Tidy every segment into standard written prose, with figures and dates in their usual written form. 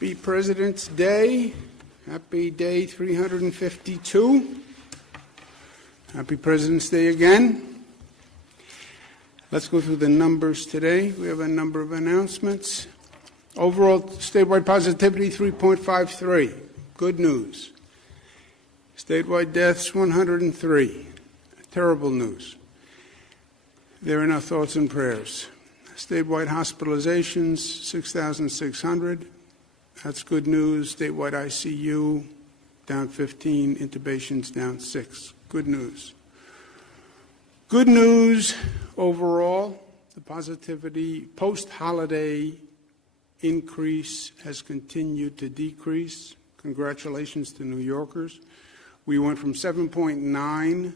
Happy President's Day. Happy day 352. Happy President's Day again. Let's go through the numbers today. We have a number of announcements. Overall statewide positivity 3.53. Good news. Statewide deaths 103. Terrible news. They're in our thoughts and prayers. Statewide hospitalizations 6,600. That's good news. Statewide ICU down 15. Intubations down 6. Good news. Good news overall. The positivity post-holiday increase has continued to decrease. Congratulations to New Yorkers. We went from 7.9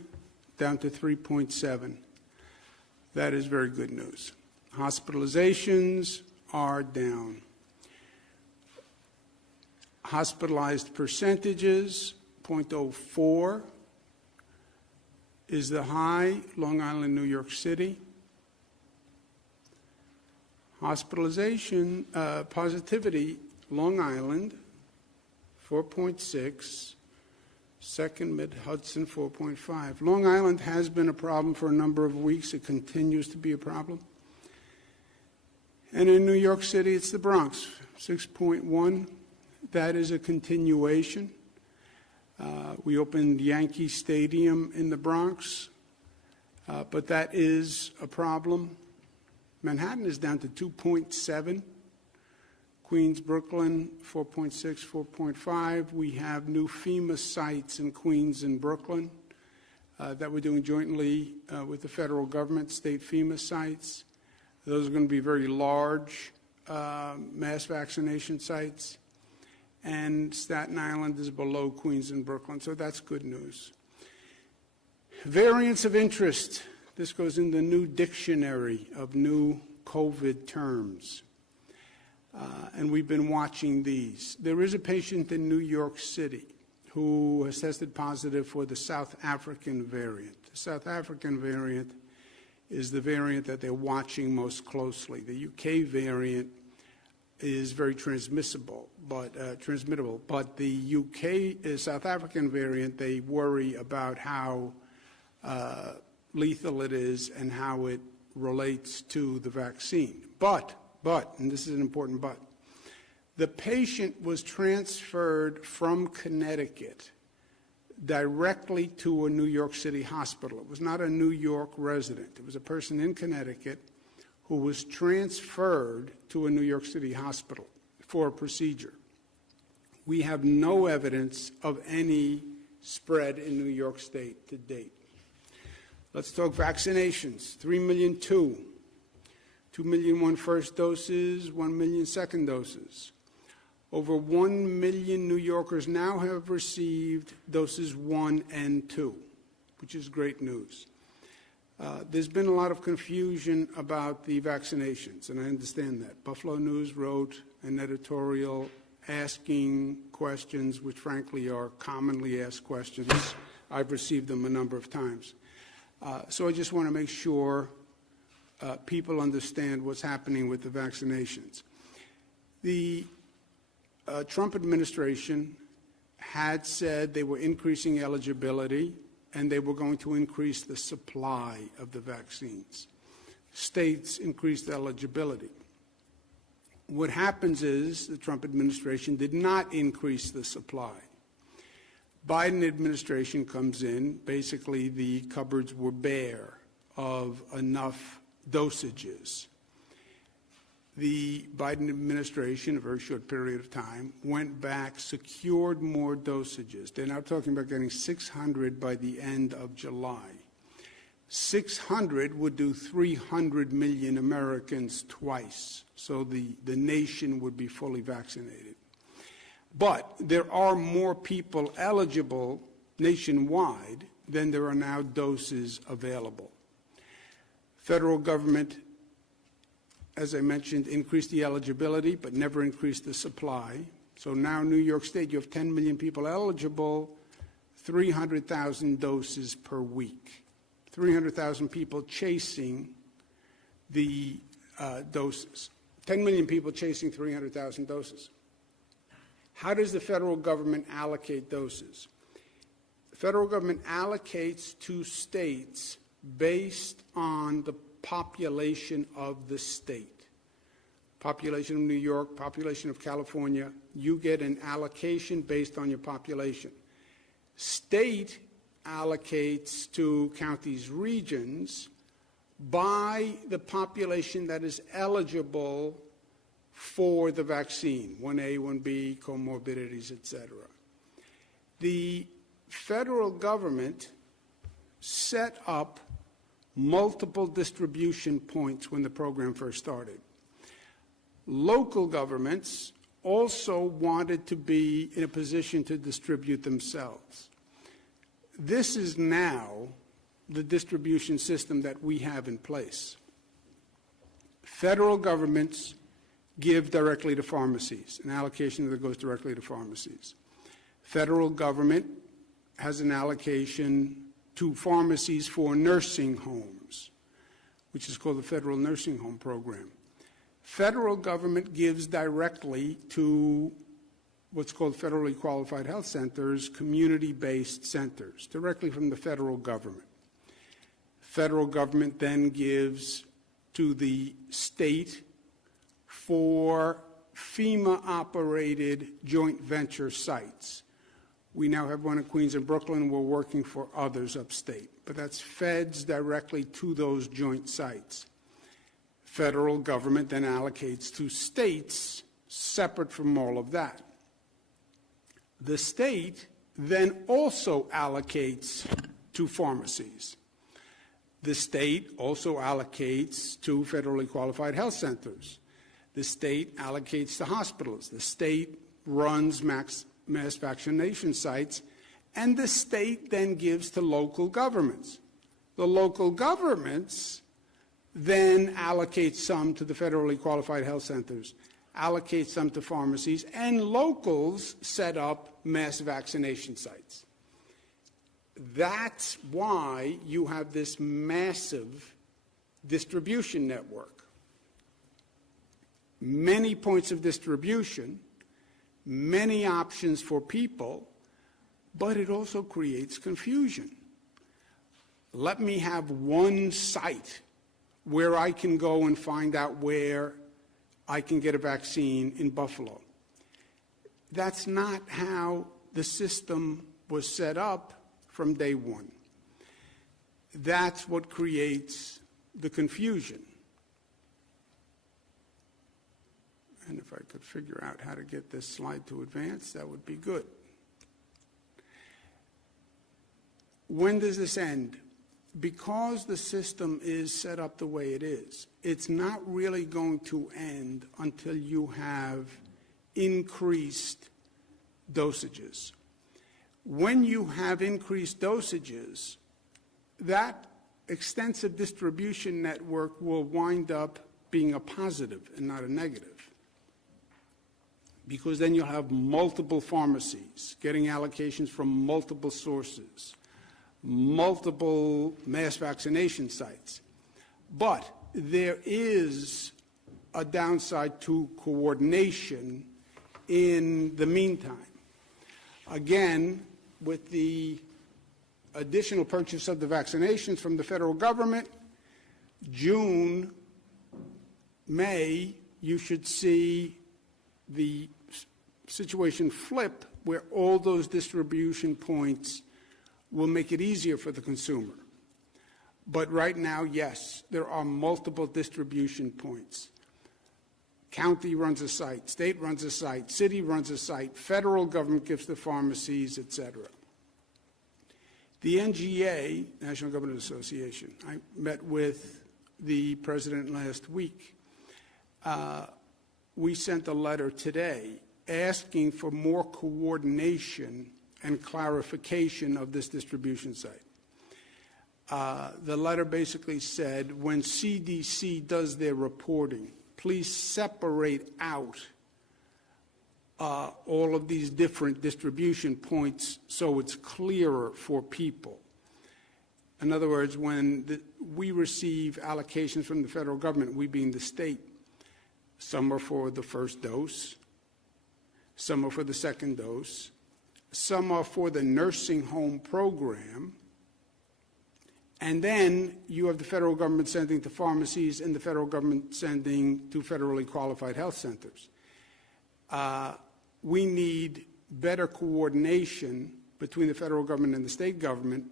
down to 3.7. That is very good news. Hospitalizations are down. Hospitalized percentages, 0.04 is the high, Long Island, New York City. Hospitalization, positivity, Long Island, 4.6, second Mid-Hudson, 4.5. Long Island has been a problem for a number of weeks. It continues to be a problem. And in New York City, it's the Bronx, 6.1. That is a continuation. We opened Yankee Stadium in the Bronx, but that is a problem. Manhattan is down to 2.7. Queens, Brooklyn, 4.6, 4.5. We have new FEMA sites in Queens and Brooklyn that we're doing jointly with the federal government, state FEMA sites. Those are going to be very large mass vaccination sites. And Staten Island is below Queens and Brooklyn, so that's good news. Variants of interest. This goes in the new dictionary of new COVID terms. And we've been watching these. There is a patient in New York City who has tested positive for the South African variant. The South African variant is the variant that they're watching most closely. The UK variant is very transmissible, but the UK South African variant, they worry about how lethal it is and how it relates to the vaccine. But, and this is an important but, the patient was transferred from Connecticut directly to a New York City hospital. It was not a New York resident. It was a person in Connecticut who was transferred to a New York City hospital for a procedure. We have no evidence of any spread in New York State to date. Let's talk vaccinations. 3,000,002. 2,000,001 first doses, 1,000,000 second doses. Over 1 million New Yorkers now have received doses 1 and 2, which is great news. There's been a lot of confusion about the vaccinations, and I understand that. Buffalo News wrote an editorial asking questions which frankly are commonly asked questions. I've received them a number of times. So I just want to make sure people understand what's happening with the vaccinations. The Trump administration had said they were increasing eligibility and they were going to increase the supply of the vaccines. States increased eligibility. What happens is the Trump administration did not increase the supply. Biden administration comes in, basically the cupboards were bare of enough dosages. The Biden administration, a very short period of time, went back, secured more dosages. They're now talking about getting 600 by the end of July. 600 would do 300 million Americans twice, so the nation would be fully vaccinated. But there are more people eligible nationwide than there are now doses available. Federal government, as I mentioned, increased the eligibility, but never increased the supply. So now New York State, you have 10 million people eligible, 300,000 doses per week. 300,000 people chasing the doses. 10 million people chasing 300,000 doses. How does the federal government allocate doses? The federal government allocates to states based on the population of the state. Population of New York, population of California, you get an allocation based on your population. State allocates to counties, regions, by the population that is eligible for the vaccine, 1A, 1B, comorbidities, etc. The federal government set up multiple distribution points when the program first started. Local governments also wanted to be in a position to distribute themselves. This is now the distribution system that we have in place. Federal governments give directly to pharmacies, an allocation that goes directly to pharmacies. Federal government has an allocation to pharmacies for nursing homes, which is called the Federal Nursing Home Program. Federal government gives directly to what's called federally qualified health centers, community-based centers, directly from the federal government. Federal government then gives to the state for FEMA-operated joint venture sites. We now have one in Queens and Brooklyn. We're working for others upstate. But that's feds directly to those joint sites. Federal government then allocates to states separate from all of that. The state then also allocates to pharmacies. The state also allocates to federally qualified health centers. The state allocates to hospitals. The state runs mass vaccination sites, and the state then gives to local governments. The local governments then allocate some to the federally qualified health centers, allocate some to pharmacies, and locals set up mass vaccination sites. That's why you have this massive distribution network. Many points of distribution, many options for people, but it also creates confusion. Let me have one site where I can go and find out where I can get a vaccine in Buffalo. That's not how the system was set up from day one. That's what creates the confusion. And if I could figure out how to get this slide to advance, that would be good. When does this end? Because the system is set up the way it is, it's not really going to end until you have increased dosages. When you have increased dosages, that extensive distribution network will wind up being a positive and not a negative. Because then you'll have multiple pharmacies getting allocations from multiple sources, multiple mass vaccination sites. But there is a downside to coordination in the meantime. Again, with the additional purchase of the vaccinations from the federal government, June, May, you should see the situation flip where all those distribution points will make it easier for the consumer. But right now, yes, there are multiple distribution points. County runs a site, state runs a site, city runs a site, federal government gives to pharmacies, etc. The NGA, National Government Association, I met with the president last week. We sent a letter today asking for more coordination and clarification of this distribution site. The letter basically said, when CDC does their reporting, please separate out all of these different distribution points so it's clearer for people. In other words, when we receive allocations from the federal government, we being the state, some are for the first dose, Some are for the second dose. Some are for the nursing home program. And then you have the federal government sending to pharmacies and the federal government sending to federally qualified health centers. We need better coordination between the federal government and the state government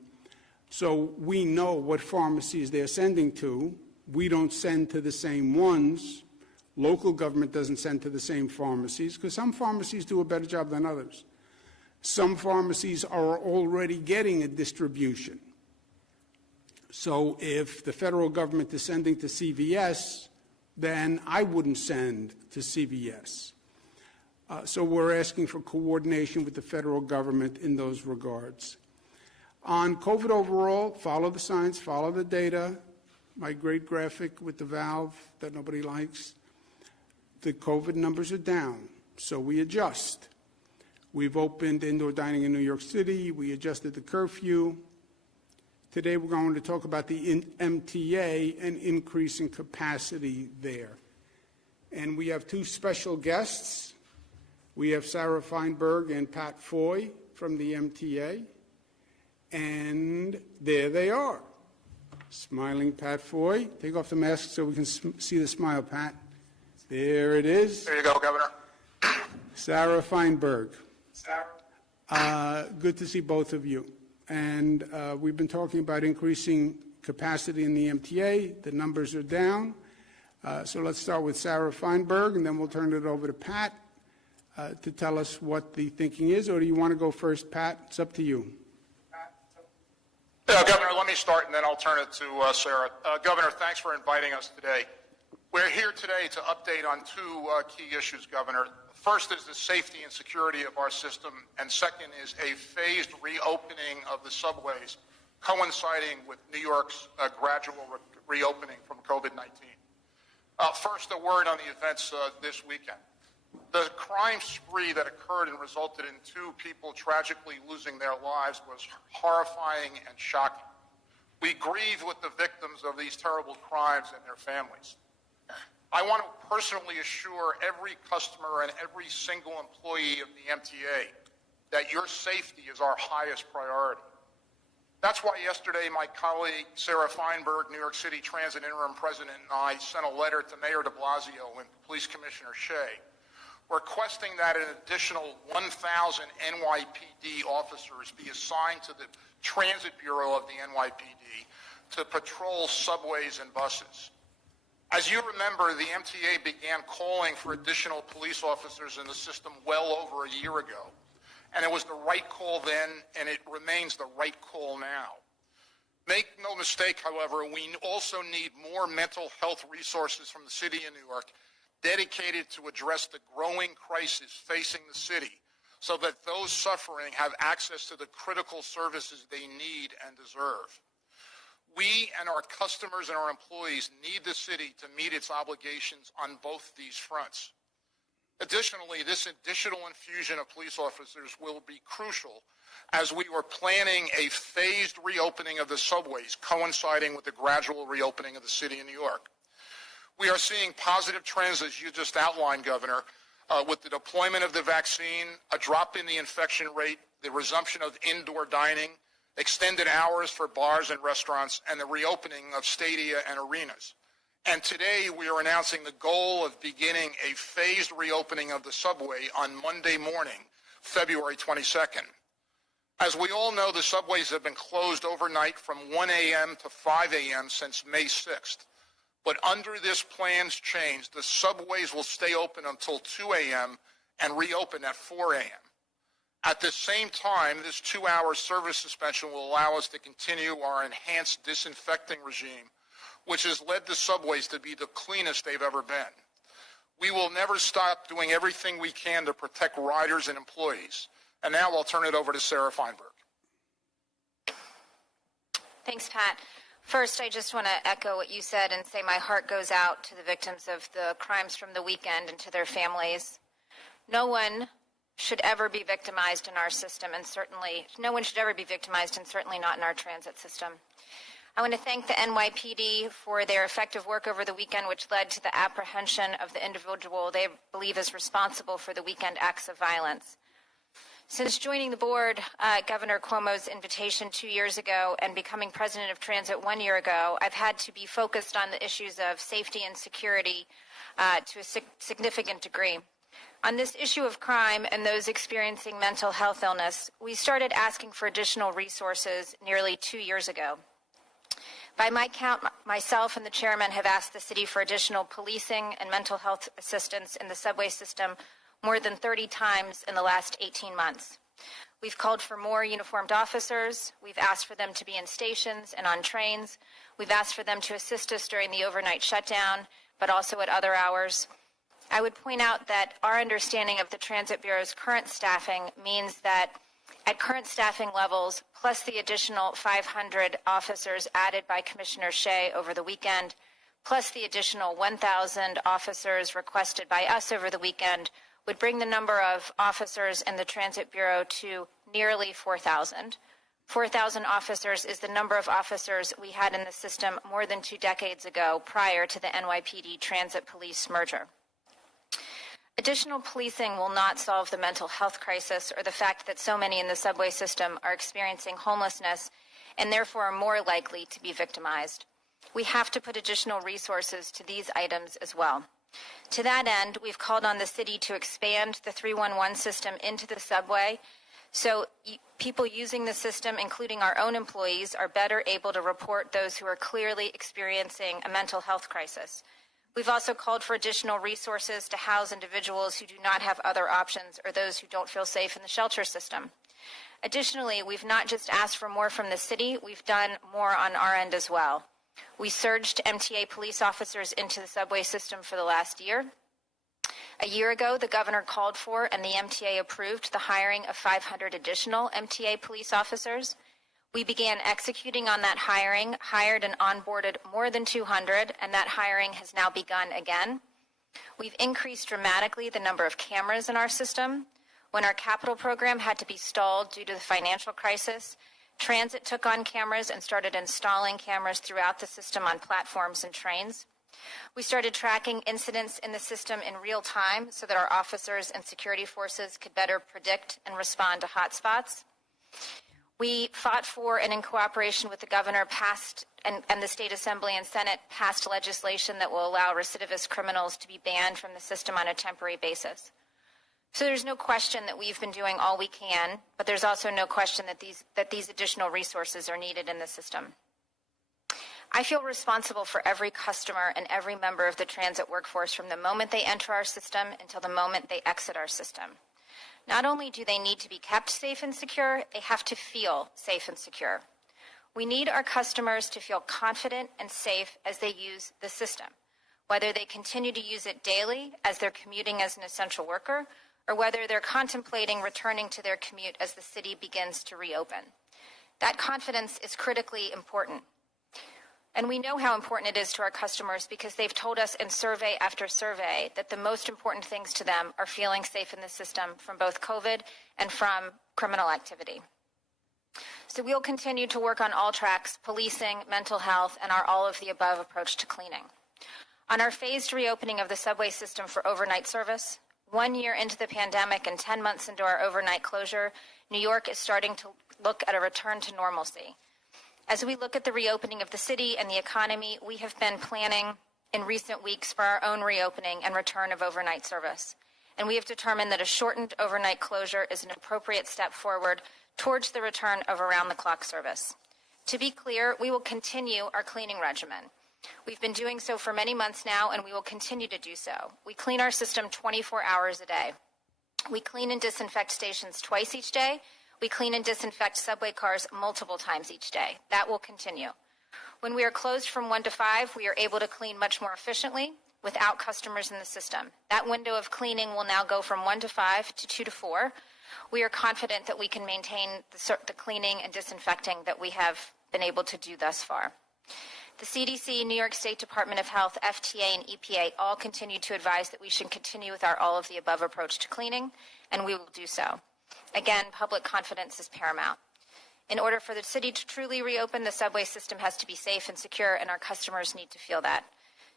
so we know what pharmacies they're sending to. We don't send to the same ones. Local government doesn't send to the same pharmacies because some pharmacies do a better job than others. Some pharmacies are already getting a distribution. So if the federal government is sending to CVS, then I wouldn't send to CVS. So we're asking for coordination with the federal government in those regards. On COVID overall, follow the science, follow the data. My great graphic with the valve that nobody likes. The COVID numbers are down, so we adjust. We've opened indoor dining in New York City. We adjusted the curfew. Today we're going to talk about the MTA and increasing capacity there. And we have two special guests. We have Sarah Feinberg and Pat Foy from the MTA. And there they are. Smiling Pat Foy. Take off the mask so we can see the smile, Pat. There it is. There you go, Governor. Sarah Feinberg. Sarah. Good to see both of you. And we've been talking about increasing capacity in the MTA. The numbers are down. So let's start with Sarah Feinberg, and then we'll turn it over to Pat to tell us what the thinking is. Or do you want to go first, Pat? It's up to you. Governor, let me start, and then I'll turn it to Sarah. Governor, thanks for inviting us today. We're here today to update on two key issues, Governor. First is the safety and security of our system, and second is a phased reopening of the subways, coinciding with New York's gradual reopening from COVID-19. First, a word on the events this weekend. The crime spree that occurred and resulted in two people tragically losing their lives was horrifying and shocking. We grieve with the victims of these terrible crimes and their families. I want to personally assure every customer and every single employee of the MTA that your safety is our highest priority. That's why yesterday my colleague Sarah Feinberg, New York City Transit Interim President, and I sent a letter to Mayor de Blasio and Police Commissioner Shea requesting that an additional 1,000 NYPD officers be assigned to the Transit Bureau of the NYPD to patrol subways and buses. As you remember, the MTA began calling for additional police officers in the system well over a year ago. And it was the right call then, and it remains the right call now. Make no mistake, however, we also need more mental health resources from the city of New York dedicated to address the growing crisis facing the city so that those suffering have access to the critical services they need and deserve. We and our customers and our employees need the city to meet its obligations on both these fronts. Additionally, this additional infusion of police officers will be crucial as we were planning a phased reopening of the subways coinciding with the gradual reopening of the city of New York. We are seeing positive trends, as you just outlined, Governor, with the deployment of the vaccine, a drop in the infection rate, the resumption of indoor dining, extended hours for bars and restaurants, and the reopening of stadia and arenas. And today we are announcing the goal of beginning a phased reopening of the subway on Monday morning, February 22nd. As we all know, the subways have been closed overnight from 1 a.m. to 5 a.m. since May 6th. But under this plan's change, the subways will stay open until 2 a.m. and reopen at 4 a.m. At the same time, this 2-hour service suspension will allow us to continue our enhanced disinfecting regime, which has led the subways to be the cleanest they've ever been. We will never stop doing everything we can to protect riders and employees. And now I'll turn it over to Sarah Feinberg. Thanks, Pat. First, I just want to echo what you said and say my heart goes out to the victims of the crimes from the weekend and to their families. No one should ever be victimized in our system, and certainly no one should ever be victimized, and certainly not in our transit system. I want to thank the NYPD for their effective work over the weekend, which led to the apprehension of the individual they believe is responsible for the weekend acts of violence. Since joining the board, Governor Cuomo's invitation 2 years ago and becoming president of Transit 1 year ago, I've had to be focused on the issues of safety and security to a significant degree. On this issue of crime and those experiencing mental health illness, we started asking for additional resources nearly 2 years ago. By my count, myself and the chairman have asked the city for additional policing and mental health assistance in the subway system more than 30 times in the last 18 months. We've called for more uniformed officers. We've asked for them to be in stations and on trains. We've asked for them to assist us during the overnight shutdown, but also at other hours. I would point out that our understanding of the Transit Bureau's current staffing means that at current staffing levels, plus the additional 500 officers added by Commissioner Shea over the weekend, plus the additional 1,000 officers requested by us over the weekend, would bring the number of officers in the Transit Bureau to nearly 4,000. 4,000 officers is the number of officers we had in the system more than 2 decades ago prior to the NYPD Transit Police merger. Additional policing will not solve the mental health crisis or the fact that so many in the subway system are experiencing homelessness and therefore are more likely to be victimized. We have to put additional resources to these items as well. To that end, we've called on the city to expand the 311 system into the subway so people using the system, including our own employees, are better able to report those who are clearly experiencing a mental health crisis. We've also called for additional resources to house individuals who do not have other options or those who don't feel safe in the shelter system. Additionally, we've not just asked for more from the city, we've done more on our end as well. We surged MTA police officers into the subway system for the last year. A year ago, the governor called for and the MTA approved the hiring of 500 additional MTA police officers. We began executing on that hiring, hired and onboarded more than 200, and that hiring has now begun again. We've increased dramatically the number of cameras in our system. When our capital program had to be stalled due to the financial crisis, Transit took on cameras and started installing cameras throughout the system on platforms and trains. We started tracking incidents in the system in real time so that our officers and security forces could better predict and respond to hotspots. We fought for and in cooperation with the governor passed and the state assembly and senate passed legislation that will allow recidivist criminals to be banned from the system on a temporary basis. So there's no question that we've been doing all we can, but there's also no question that these additional resources are needed in the system. I feel responsible for every customer and every member of the transit workforce from the moment they enter our system until the moment they exit our system. Not only do they need to be kept safe and secure, they have to feel safe and secure. We need our customers to feel confident and safe as they use the system, whether they continue to use it daily as they're commuting as an essential worker, or whether they're contemplating returning to their commute as the city begins to reopen. That confidence is critically important. And we know how important it is to our customers because they've told us in survey after survey that the most important things to them are feeling safe in the system from both COVID and from criminal activity. So we'll continue to work on all tracks, policing, mental health, and our all-of-the-above approach to cleaning. On our phased reopening of the subway system for overnight service, 1 year into the pandemic and 10 months into our overnight closure, New York is starting to look at a return to normalcy. As we look at the reopening of the city and the economy, we have been planning in recent weeks for our own reopening and return of overnight service. And we have determined that a shortened overnight closure is an appropriate step forward towards the return of around-the-clock service. To be clear, we will continue our cleaning regimen. We've been doing so for many months now, and we will continue to do so. We clean our system 24 hours a day. We clean and disinfect stations twice each day. We clean and disinfect subway cars multiple times each day. That will continue. When we are closed from 1 to 5, we are able to clean much more efficiently without customers in the system. That window of cleaning will now go from 1 to 5 to 2 to 4. We are confident that we can maintain the cleaning and disinfecting that we have been able to do thus far. The CDC, New York State Department of Health, FTA, and EPA all continue to advise that we should continue with our all-of-the-above approach to cleaning, and we will do so. Again, public confidence is paramount. In order for the city to truly reopen, the subway system has to be safe and secure, and our customers need to feel that.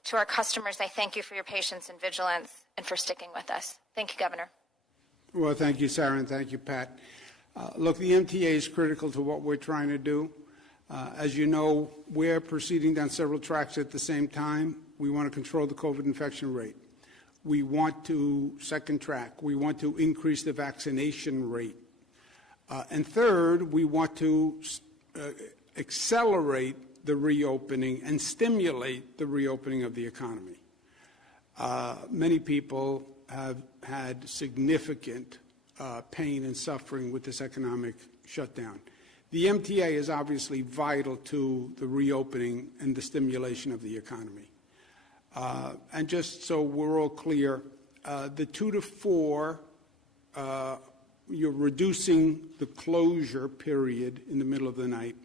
To our customers, I thank you for your patience and vigilance and for sticking with us. Thank you, Governor. Well, thank you, Sarah, and thank you, Pat. Look, the MTA is critical to what we're trying to do. As you know, we're proceeding down several tracks at the same time. We want to control the COVID infection rate. We want to, second track, we want to increase the vaccination rate. And third, we want to accelerate the reopening and stimulate the reopening of the economy. Many people have had significant pain and suffering with this economic shutdown. The MTA is obviously vital to the reopening and the stimulation of the economy. And just so we're all clear, the 2 to 4, you're reducing the closure period in the middle of the night.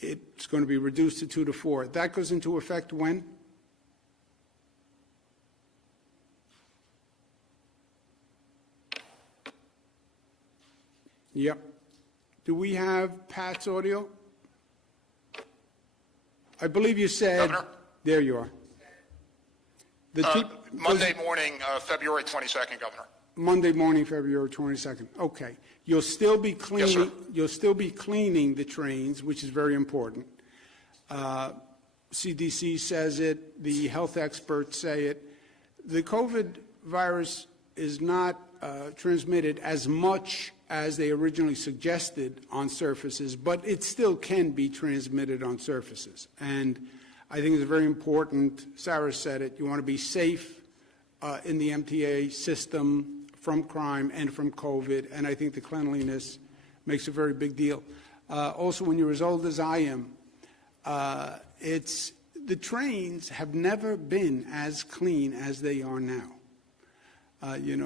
It's going to be reduced to 2 to 4. That goes into effect when? Yep. Do we have Pat's audio? I believe you said. Governor? There you are. Monday morning, February 22nd, Governor. Monday morning, February 22nd. Okay. You'll still be cleaning. Yes, sir. You'll still be cleaning the trains, which is very important. CDC says it. The health experts say it. The COVID virus is not transmitted as much as they originally suggested on surfaces, but it still can be transmitted on surfaces. And I think it's very important. Sarah said it. You want to be safe in the MTA system from crime and from COVID, and I think the cleanliness makes a very big deal. Also, when you're as old as I am, the trains have never been as clean as they are now.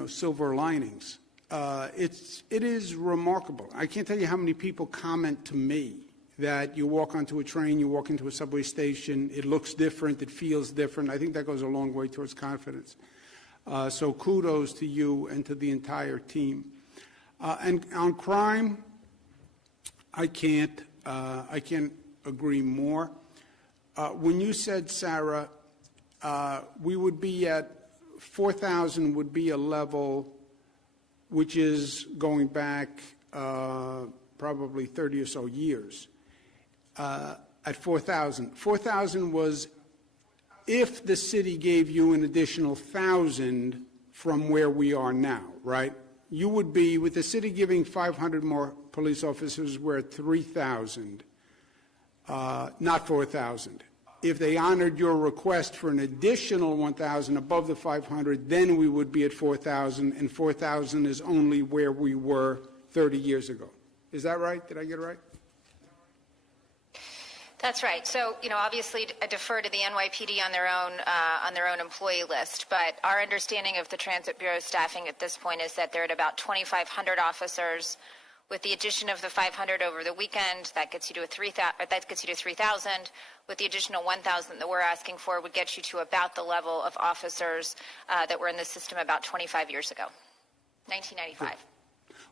Silver linings. It is remarkable. I can't tell you how many people comment to me that you walk onto a train, you walk into a subway station, it looks different, it feels different. I think that goes a long way towards confidence. So kudos to you and to the entire team. And on crime, I can't agree more. When you said, Sarah, we would be at 4,000 would be a level which is going back probably 30 or so years. At 4,000. 4,000 was if the city gave you an additional 1,000 from where we are now, right? You would be, with the city giving 500 more police officers, we're at 3,000, not 4,000. If they honored your request for an additional 1,000 above the 500, then we would be at 4,000, and 4,000 is only where we were 30 years ago. Is that right? Did I get it right? That's right. So, obviously, I defer to the NYPD on their own employee list. But our understanding of the Transit Bureau staffing at this point is that they're at about 2,500 officers. With the addition of the 500 over the weekend, that gets you to 3,000. With the additional 1,000 that we're asking for, would get you to about the level of officers that were in the system about 25 years ago, 1995.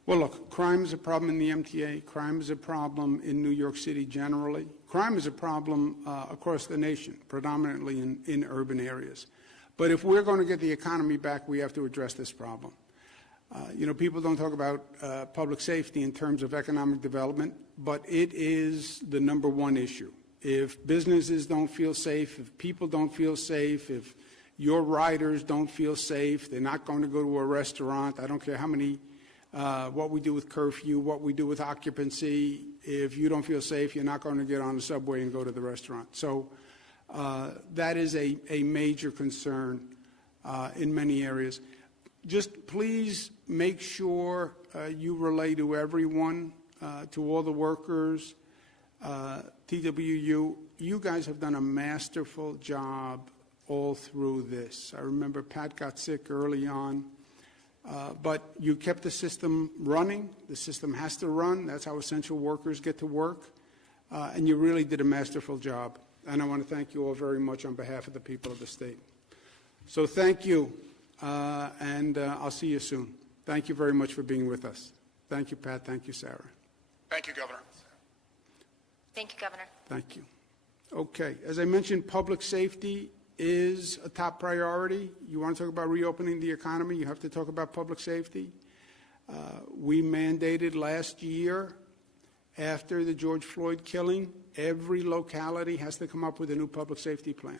Well, look, crime is a problem in the MTA. Crime is a problem in New York City generally. Crime is a problem across the nation, predominantly in urban areas. But if we're going to get the economy back, we have to address this problem. People don't talk about public safety in terms of economic development, but it is the number one issue. If businesses don't feel safe, if people don't feel safe, if your riders don't feel safe, they're not going to go to a restaurant. I don't care how many, what we do with curfew, what we do with occupancy. If you don't feel safe, you're not going to get on the subway and go to the restaurant. So that is a major concern in many areas. Just please make sure you relay to everyone, to all the workers, TWU. You guys have done a masterful job all through this. I remember Pat got sick early on, but you kept the system running. The system has to run. That's how essential workers get to work. And you really did a masterful job. And I want to thank you all very much on behalf of the people of the state. So thank you. And I'll see you soon. Thank you very much for being with us. Thank you, Pat. Thank you, Sarah. Thank you, Governor. Thank you, Governor. Thank you. Okay, as I mentioned, public safety is a top priority. You want to talk about reopening the economy, you have to talk about public safety. We mandated last year, after the George Floyd killing, every locality has to come up with a new public safety plan.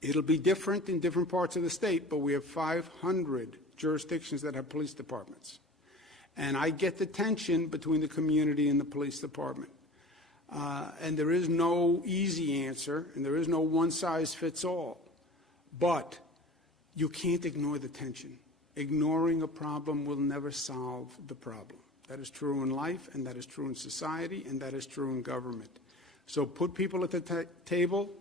It'll be different in different parts of the state, but we have 500 jurisdictions that have police departments. And I get the tension between the community and the police department. And there is no easy answer, and there is no one-size-fits-all. But you can't ignore the tension. Ignoring a problem will never solve the problem. That is true in life, and that is true in society, and that is true in government. So put people at the table,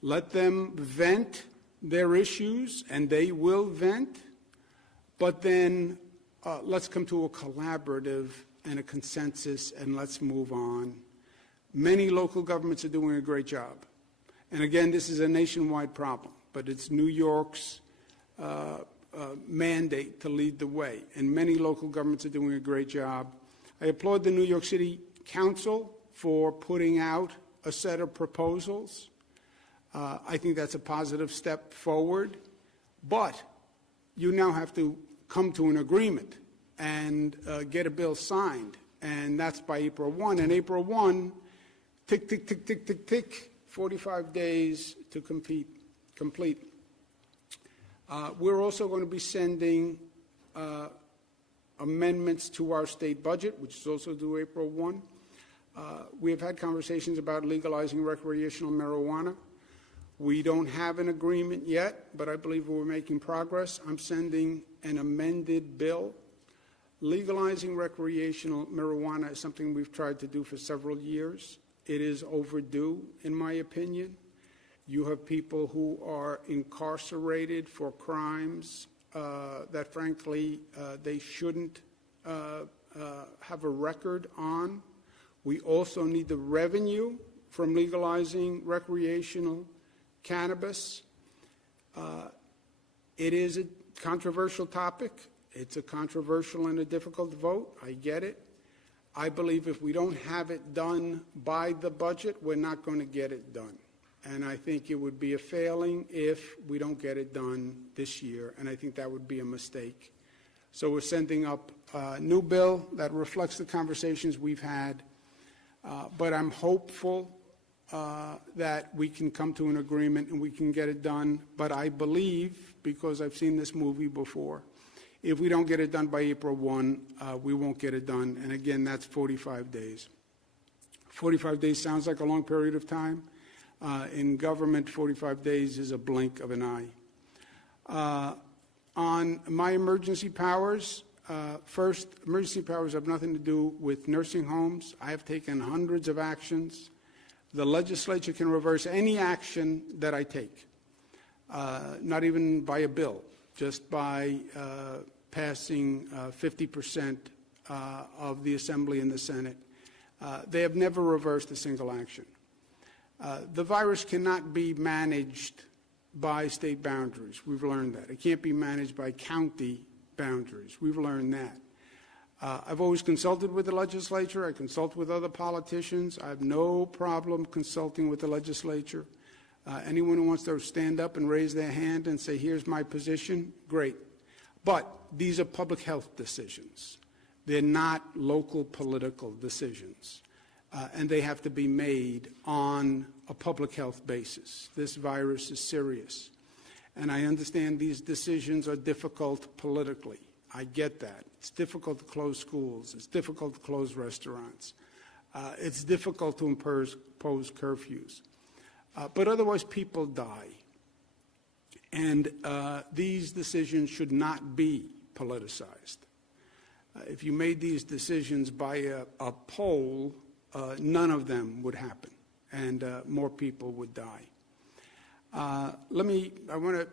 let them vent their issues, and they will vent, but then let's come to a collaborative and a consensus, and let's move on. Many local governments are doing a great job. And again, this is a nationwide problem, but it's New York's mandate to lead the way. And many local governments are doing a great job. I applaud the New York City Council for putting out a set of proposals. I think that's a positive step forward. But you now have to come to an agreement and get a bill signed. And that's by April 1. And April 1, tick, tick, tick, tick, tick, tick, 45 days to complete. We're also going to be sending amendments to our state budget, which is also due April 1. We have had conversations about legalizing recreational marijuana. We don't have an agreement yet, but I believe we're making progress. I'm sending an amended bill. Legalizing recreational marijuana is something we've tried to do for several years. It is overdue, in my opinion. You have people who are incarcerated for crimes that, frankly, they shouldn't have a record on. We also need the revenue from legalizing recreational cannabis. It is a controversial topic. It's a controversial and a difficult vote. I get it. I believe if we don't have it done by the budget, we're not going to get it done. And I think it would be a failing if we don't get it done this year, and I think that would be a mistake. So we're sending up a new bill that reflects the conversations we've had, but I'm hopeful that we can come to an agreement and we can get it done. But I believe, because I've seen this movie before, if we don't get it done by April 1, we won't get it done. And again, that's 45 days. 45 days sounds like a long period of time. In government, 45 days is a blink of an eye. On my emergency powers, first, emergency powers have nothing to do with nursing homes. I have taken hundreds of actions. The legislature can reverse any action that I take, not even by a bill, just by passing 50% of the Assembly and the Senate. They have never reversed a single action. The virus cannot be managed by state boundaries. We've learned that. It can't be managed by county boundaries. We've learned that. I've always consulted with the legislature. I consult with other politicians. I have no problem consulting with the legislature. Anyone who wants to stand up and raise their hand and say, here's my position, great. But these are public health decisions. They're not local political decisions. And they have to be made on a public health basis. This virus is serious. And I understand these decisions are difficult politically. I get that. It's difficult to close schools. It's difficult to close restaurants. It's difficult to impose curfews. But otherwise, people die. And these decisions should not be politicized. If you made these decisions by a poll, none of them would happen, and more people would die. I want to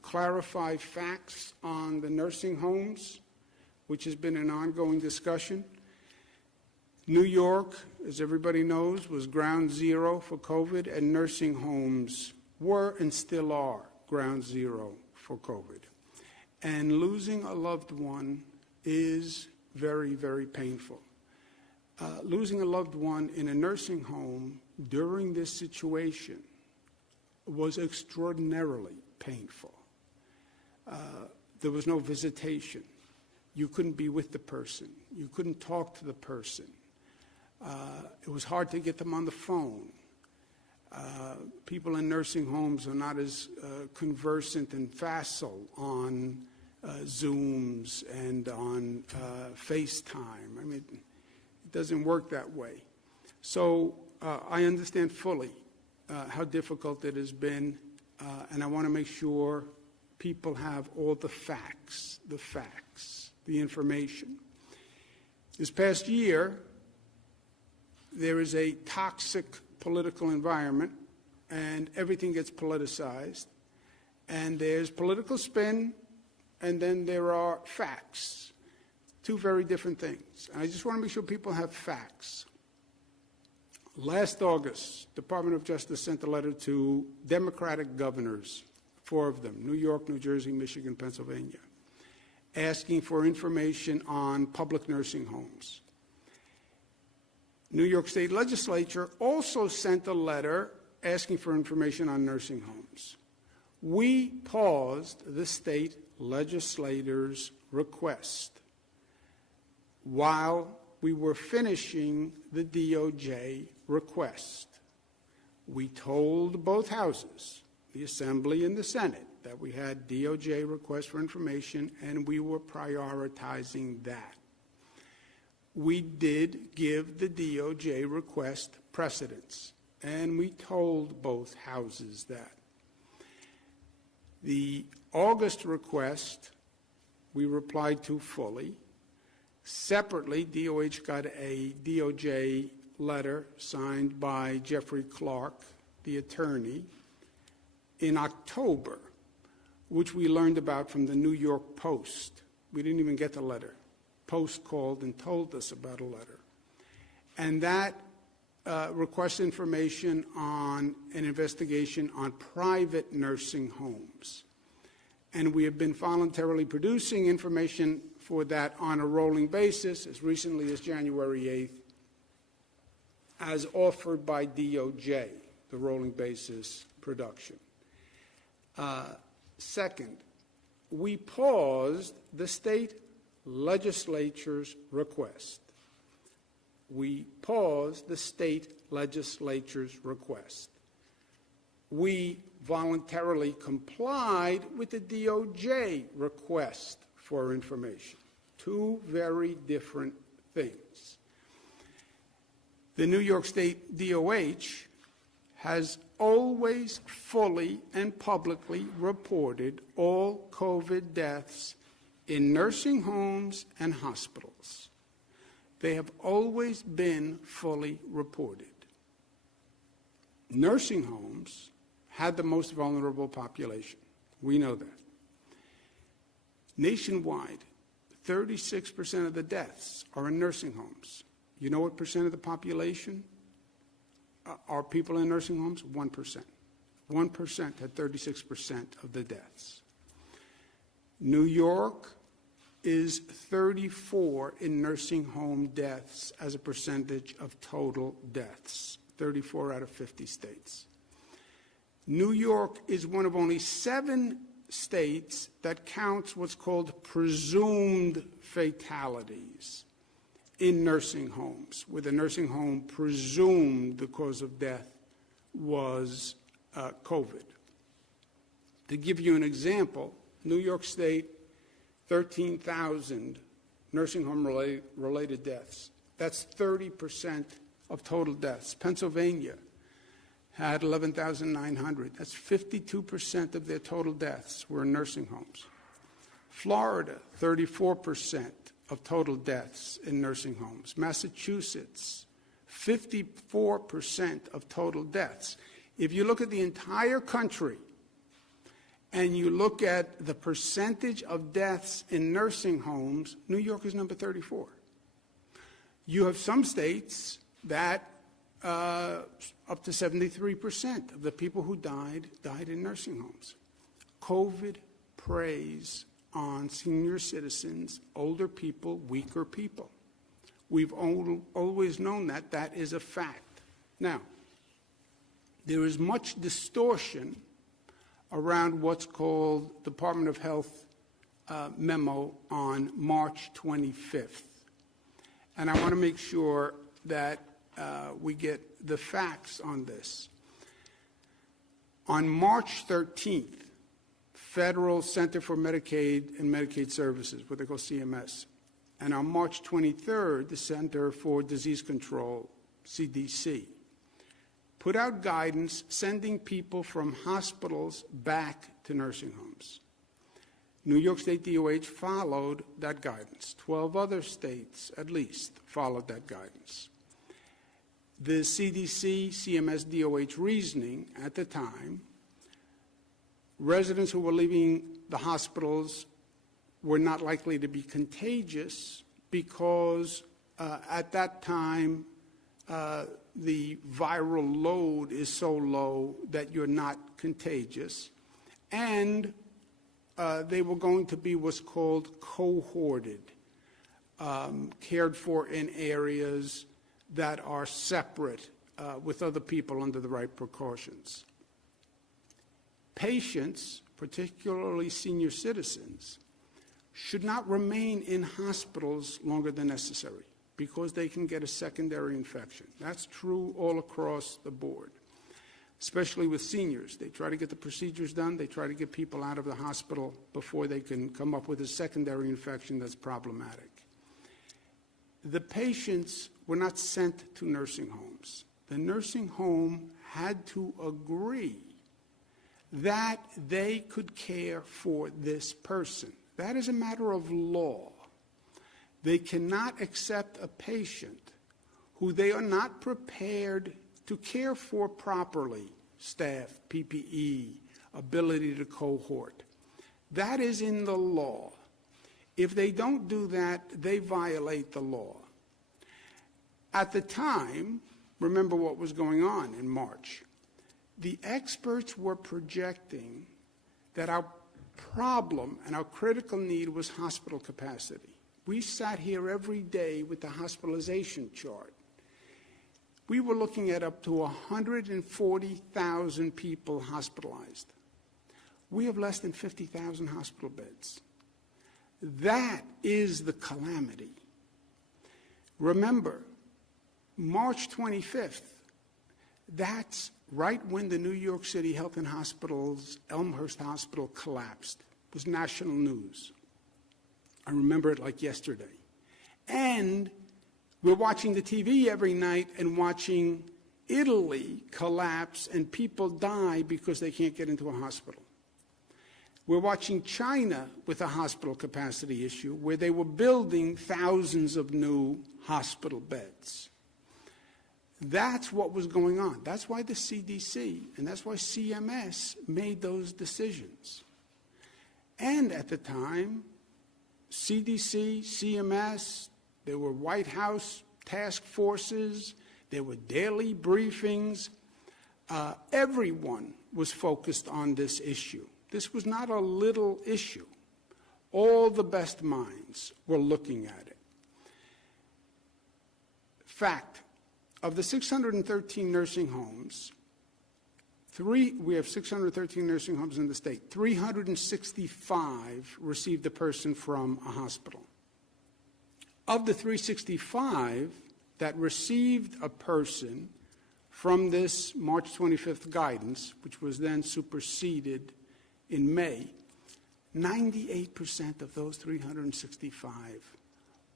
clarify facts on the nursing homes, which has been an ongoing discussion. New York, as everybody knows, was ground zero for COVID, and nursing homes were and still are ground zero for COVID. And losing a loved one is very, very painful. Losing a loved one in a nursing home during this situation was extraordinarily painful. There was no visitation. You couldn't be with the person. You couldn't talk to the person. It was hard to get them on the phone. People in nursing homes are not as conversant and facile on Zooms and on FaceTime. I mean, it doesn't work that way. So I understand fully how difficult it has been, and I want to make sure people have all the facts, the information. This past year, there is a toxic political environment, and everything gets politicized, and there's political spin, and then there are facts. Two very different things. And I just want to make sure people have facts. Last August, Department of Justice sent a letter to Democratic governors, 4 of them, New York, New Jersey, Michigan, Pennsylvania, asking for information on public nursing homes. New York State Legislature also sent a letter asking for information on nursing homes. We paused the state legislators' request while we were finishing the DOJ request. We told both houses, the Assembly and the Senate, that we had DOJ requests for information and we were prioritizing that. We did give the DOJ request precedence, and we told both houses that. The August request we replied to fully. Separately, DOH got a DOJ letter signed by Jeffrey Clark, the attorney, in October, which we learned about from the New York Post. We didn't even get the letter. Post called and told us about a letter. And that requests information on an investigation on private nursing homes. And we have been voluntarily producing information for that on a rolling basis as recently as January 8th, as offered by DOJ, the rolling basis production. Second, we paused the state legislature's request. We paused the state legislature's request. We voluntarily complied with the DOJ request for information. Two very different things. The New York State DOH has always fully and publicly reported all COVID deaths in nursing homes and hospitals. They have always been fully reported. Nursing homes had the most vulnerable population. We know that. Nationwide, 36% of the deaths are in nursing homes. You know what percent of the population are people in nursing homes? 1%. 1% had 36% of the deaths. New York is 34 in nursing home deaths as a percentage of total deaths, 34 out of 50 states. New York is one of only 7 states that counts what's called presumed fatalities in nursing homes, where the nursing home presumed the cause of death was COVID. To give you an example, New York State, 13,000 nursing home related deaths. That's 30% of total deaths. Pennsylvania had 11,900. That's 52% of their total deaths were in nursing homes. Florida, 34% of total deaths in nursing homes. Massachusetts, 54% of total deaths. If you look at the entire country and you look at the percentage of deaths in nursing homes, New York is number 34. You have some states that up to 73% of the people who died in nursing homes. COVID preys on senior citizens, older people, weaker people. We've always known that. That is a fact. Now, there is much distortion around what's called Department of Health memo on March 25th. And I want to make sure that we get the facts on this. On March 13th, Federal Center for Medicaid and Medicaid Services, what they call CMS, and on March 23rd, the Center for Disease Control, CDC, put out guidance sending people from hospitals back to nursing homes. New York State DOH followed that guidance. 12 other states, at least, followed that guidance. The CDC, CMS, DOH reasoning at the time, residents who were leaving the hospitals were not likely to be contagious because at that time the viral load is so low that you're not contagious, and they were going to be what's called cohorted, cared for in areas that are separate with other people under the right precautions. Patients, particularly senior citizens, should not remain in hospitals longer than necessary because they can get a secondary infection. That's true all across the board, especially with seniors. They try to get the procedures done. They try to get people out of the hospital before they can come up with a secondary infection that's problematic. The patients were not sent to nursing homes. The nursing home had to agree that they could care for this person. That is a matter of law. They cannot accept a patient who they are not prepared to care for properly, staff, PPE, ability to cohort. That is in the law. If they don't do that, they violate the law. At the time, remember what was going on in March. The experts were projecting that our problem and our critical need was hospital capacity. We sat here every day with the hospitalization chart. We were looking at up to 140,000 people hospitalized. We have less than 50,000 hospital beds. That is the calamity. Remember, March 25th, that's right when the New York City Health and Hospitals, Elmhurst Hospital collapsed. It was national news. I remember it like yesterday. And we're watching the TV every night and watching Italy collapse and people die because they can't get into a hospital. We're watching China with a hospital capacity issue where they were building thousands of new hospital beds. That's what was going on. That's why the CDC and that's why CMS made those decisions. And at the time, CDC, CMS, there were White House task forces, there were daily briefings. Everyone was focused on this issue. This was not a little issue. All the best minds were looking at it. Fact, of the 613 nursing homes, we have 613 nursing homes in the state. 365 received a person from a hospital. Of the 365 that received a person from this March 25th guidance, which was then superseded in May, 98% of those 365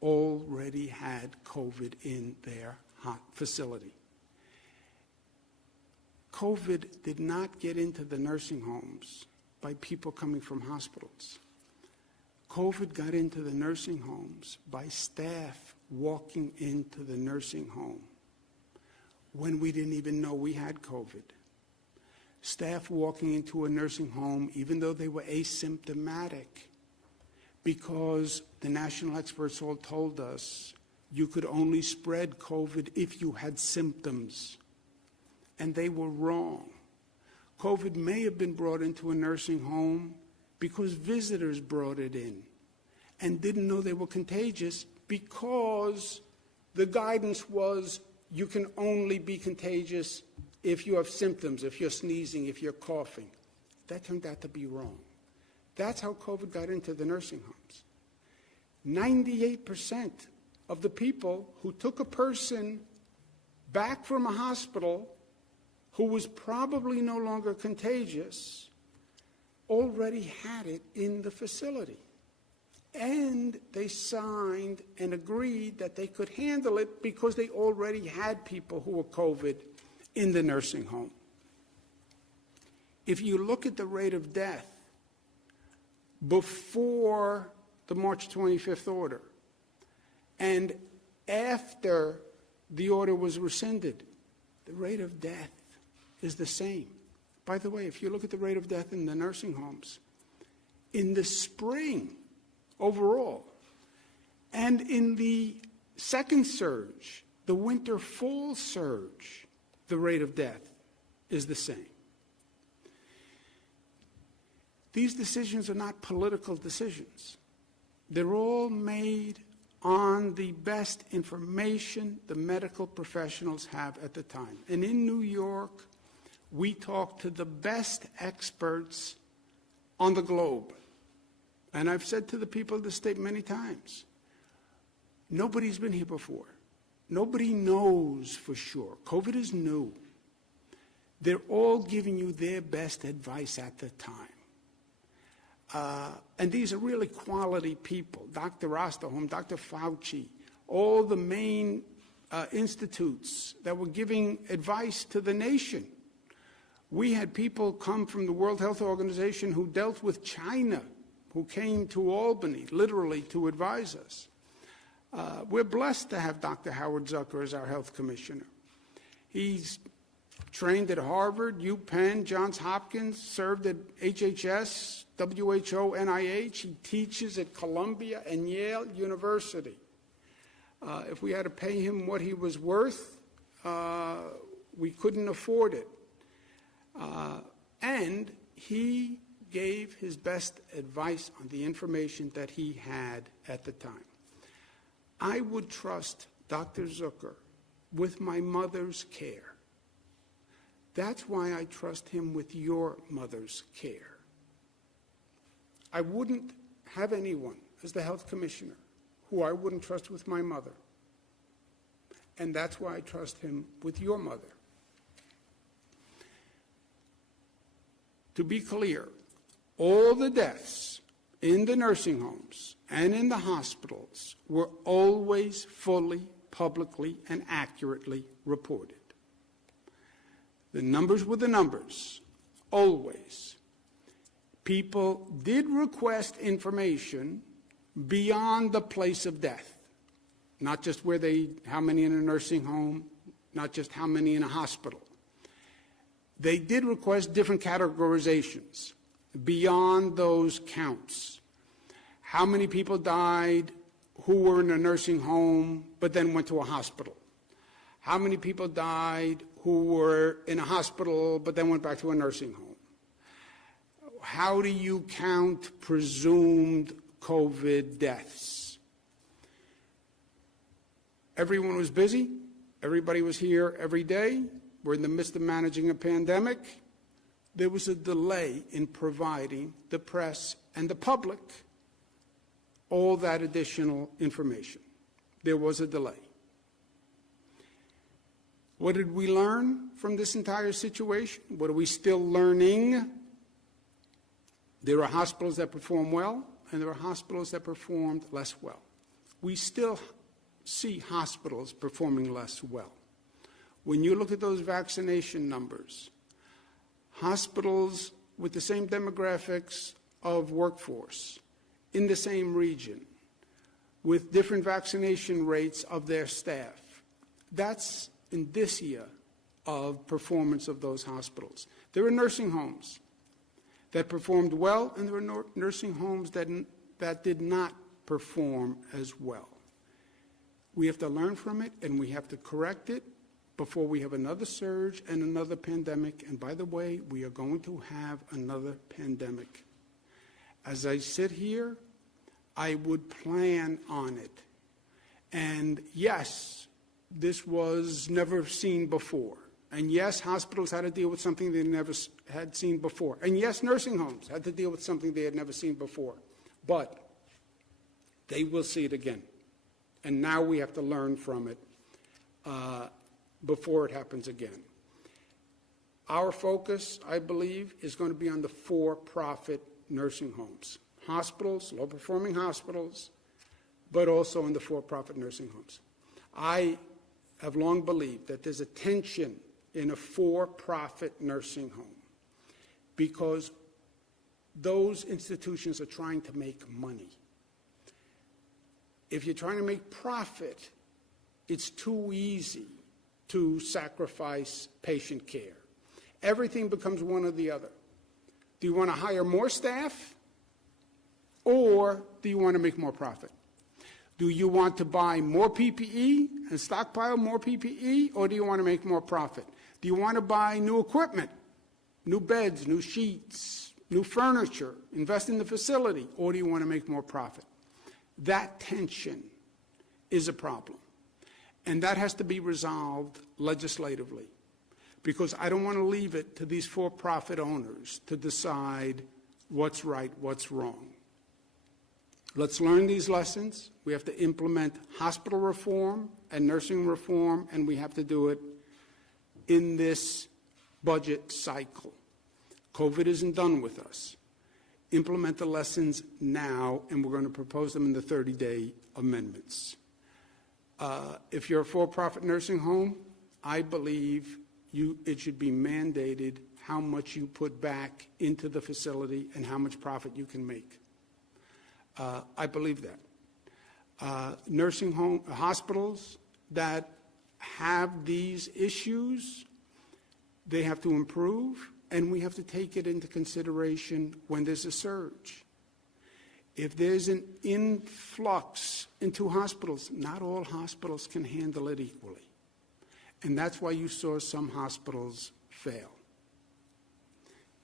already had COVID in their facility. COVID did not get into the nursing homes by people coming from hospitals. COVID got into the nursing homes by staff walking into the nursing home when we didn't even know we had COVID. Staff walking into a nursing home even though they were asymptomatic because the national experts all told us you could only spread COVID if you had symptoms. And they were wrong. COVID may have been brought into a nursing home because visitors brought it in and didn't know they were contagious because the guidance was you can only be contagious if you have symptoms, if you're sneezing, if you're coughing. That turned out to be wrong. That's how COVID got into the nursing homes. 98% of the people who took a person back from a hospital who was probably no longer contagious already had it in the facility. And they signed and agreed that they could handle it because they already had people who were COVID in the nursing home. If you look at the rate of death before the March 25th order and after the order was rescinded, the rate of death is the same. By the way, if you look at the rate of death in the nursing homes, in the spring overall, and in the second surge, the winter-fall surge, the rate of death is the same. These decisions are not political decisions. They're all made on the best information the medical professionals have at the time. And in New York, we talk to the best experts on the globe. And I've said to the people of the state many times, nobody's been here before. Nobody knows for sure. COVID is new. They're all giving you their best advice at the time. And these are really quality people. Dr. Osterholm, Dr. Fauci, all the main institutes that were giving advice to the nation. We had people come from the World Health Organization who dealt with China, who came to Albany, literally, to advise us. We're blessed to have Dr. Howard Zucker as our health commissioner. He's trained at Harvard, UPenn, Johns Hopkins, served at HHS, WHO, NIH. He teaches at Columbia and Yale University. If we had to pay him what he was worth, we couldn't afford it. And he gave his best advice on the information that he had at the time. I would trust Dr. Zucker with my mother's care. That's why I trust him with your mother's care. I wouldn't have anyone as the health commissioner who I wouldn't trust with my mother. And that's why I trust him with your mother. To be clear, all the deaths in the nursing homes and in the hospitals were always fully, publicly, and accurately reported. The numbers were the numbers, always. People did request information beyond the place of death, not just how many in a nursing home, not just how many in a hospital. They did request different categorizations beyond those counts. How many people died who were in a nursing home but then went to a hospital? How many people died who were in a hospital but then went back to a nursing home? How do you count presumed COVID deaths? Everyone was busy. Everybody was here every day. We're in the midst of managing a pandemic. There was a delay in providing the press and the public all that additional information. There was a delay. What did we learn from this entire situation? What are we still learning? There are hospitals that perform well, and there are hospitals that performed less well. We still see hospitals performing less well. When you look at those vaccination numbers, hospitals with the same demographics of workforce, in the same region, with different vaccination rates of their staff, that's indicia of performance of those hospitals. There are nursing homes that performed well, and there are nursing homes that did not perform as well. We have to learn from it, and we have to correct it before we have another surge and another pandemic. And by the way, we are going to have another pandemic. As I sit here, I would plan on it. And yes, this was never seen before. And yes, hospitals had to deal with something they never had seen before. And yes, nursing homes had to deal with something they had never seen before. But they will see it again. And now we have to learn from it before it happens again. Our focus, I believe, is going to be on the for-profit nursing homes. Hospitals, low-performing hospitals, but also in the for-profit nursing homes. I have long believed that there's a tension in a for-profit nursing home because those institutions are trying to make money. If you're trying to make profit, it's too easy to sacrifice patient care. Everything becomes one or the other. Do you want to hire more staff, or do you want to make more profit? Do you want to buy more PPE and stockpile more PPE, or do you want to make more profit? Do you want to buy new equipment, new beds, new sheets, new furniture, invest in the facility, or do you want to make more profit? That tension is a problem, and that has to be resolved legislatively, because I don't want to leave it to these for-profit owners to decide what's right, what's wrong. Let's learn these lessons. We have to implement hospital reform and nursing reform, and we have to do it in this budget cycle. COVID isn't done with us. Implement the lessons now, and we're going to propose them in the 30-day amendments. If you're a for-profit nursing home, I believe it should be mandated how much you put back into the facility and how much profit you can make. I believe that. Nursing home hospitals that have these issues, they have to improve, and we have to take it into consideration when there's a surge. If there's an influx into hospitals, not all hospitals can handle it equally. And that's why you saw some hospitals fail.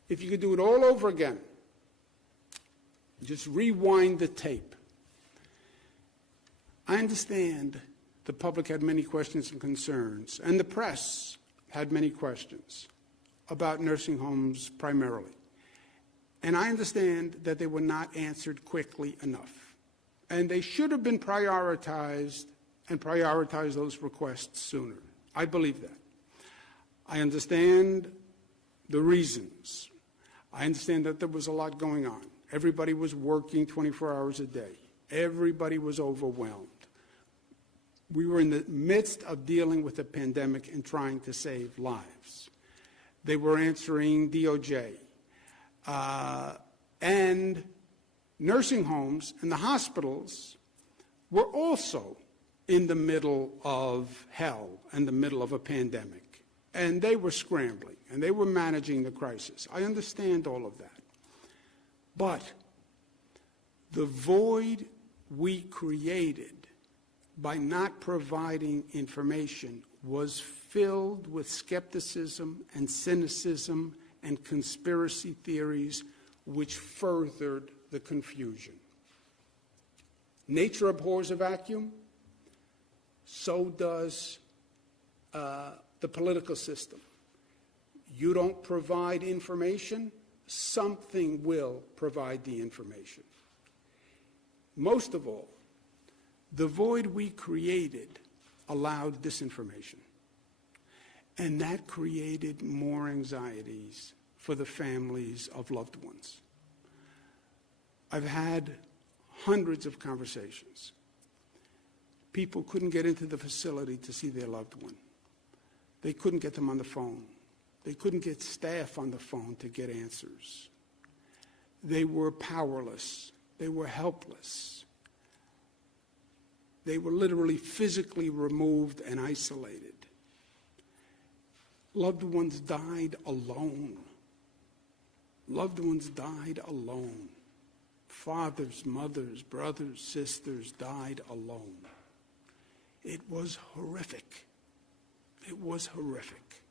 If you could do it all over again, just rewind the tape. I understand the public had many questions and concerns, and the press had many questions about nursing homes primarily. And I understand that they were not answered quickly enough. And they should have been prioritized and prioritize those requests sooner. I believe that. I understand the reasons. I understand that there was a lot going on. Everybody was working 24 hours a day. Everybody was overwhelmed. We were in the midst of dealing with a pandemic and trying to save lives. They were answering DOJ. And nursing homes and the hospitals were also in the middle of hell and the middle of a pandemic. And they were scrambling, and they were managing the crisis. I understand all of that. But the void we created by not providing information was filled with skepticism and cynicism and conspiracy theories, which furthered the confusion. Nature abhors a vacuum. So does the political system. You don't provide information, something will provide the information. Most of all, the void we created allowed disinformation. And that created more anxieties for the families of loved ones. I've had hundreds of conversations. People couldn't get into the facility to see their loved one. They couldn't get them on the phone. They couldn't get staff on the phone to get answers. They were powerless. They were helpless. They were literally physically removed and isolated. Loved ones died alone. Loved ones died alone. Fathers, mothers, brothers, sisters died alone. It was horrific. It was horrific.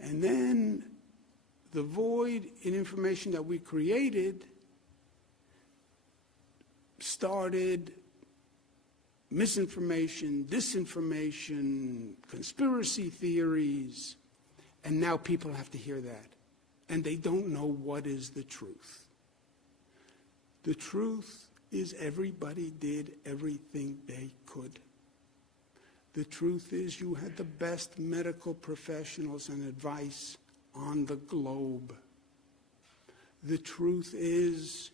And then the void in information that we created started misinformation, disinformation, conspiracy theories, and now people have to hear that. And they don't know what is the truth. The truth is everybody did everything they could. The truth is you had the best medical professionals and advice on the globe. The truth is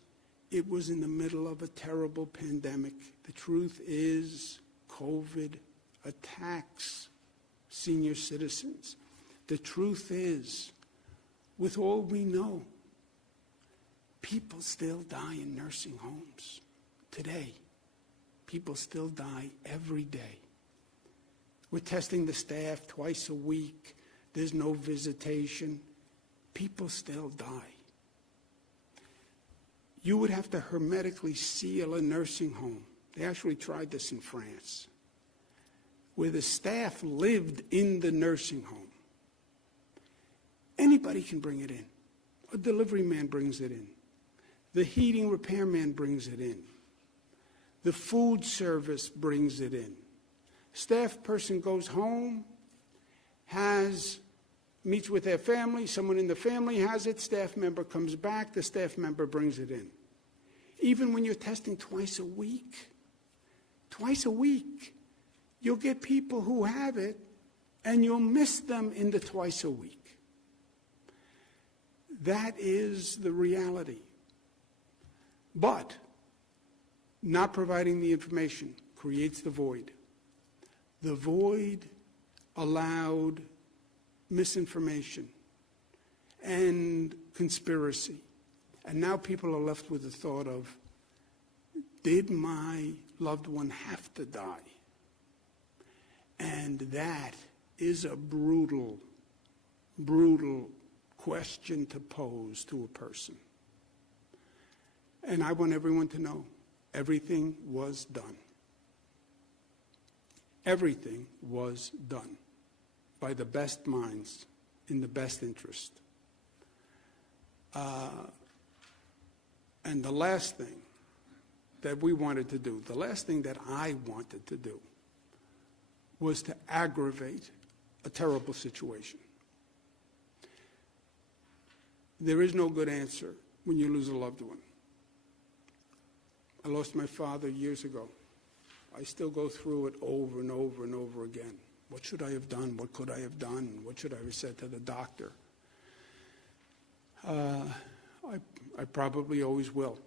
it was in the middle of a terrible pandemic. The truth is COVID attacks senior citizens. The truth is, with all we know, people still die in nursing homes today. People still die every day. We're testing the staff twice a week. There's no visitation. People still die. You would have to hermetically seal a nursing home. They actually tried this in France, where the staff lived in the nursing home. Anybody can bring it in. A delivery man brings it in. The heating repairman brings it in. The food service brings it in. Staff person goes home, meets with their family, someone in the family has it, staff member comes back, the staff member brings it in. Even when you're testing twice a week, you'll get people who have it and you'll miss them in the twice a week. That is the reality. But not providing the information creates the void. The void allowed misinformation and conspiracy. And now people are left with the thought of, did my loved one have to die? And that is a brutal, brutal question to pose to a person. And I want everyone to know, everything was done. Everything was done by the best minds in the best interest. And the last thing that we wanted to do, the last thing that I wanted to do, was to aggravate a terrible situation. There is no good answer when you lose a loved one. I lost my father years ago. I still go through it over and over and over again. What should I have done? What could I have done? What should I have said to the doctor? I probably always will.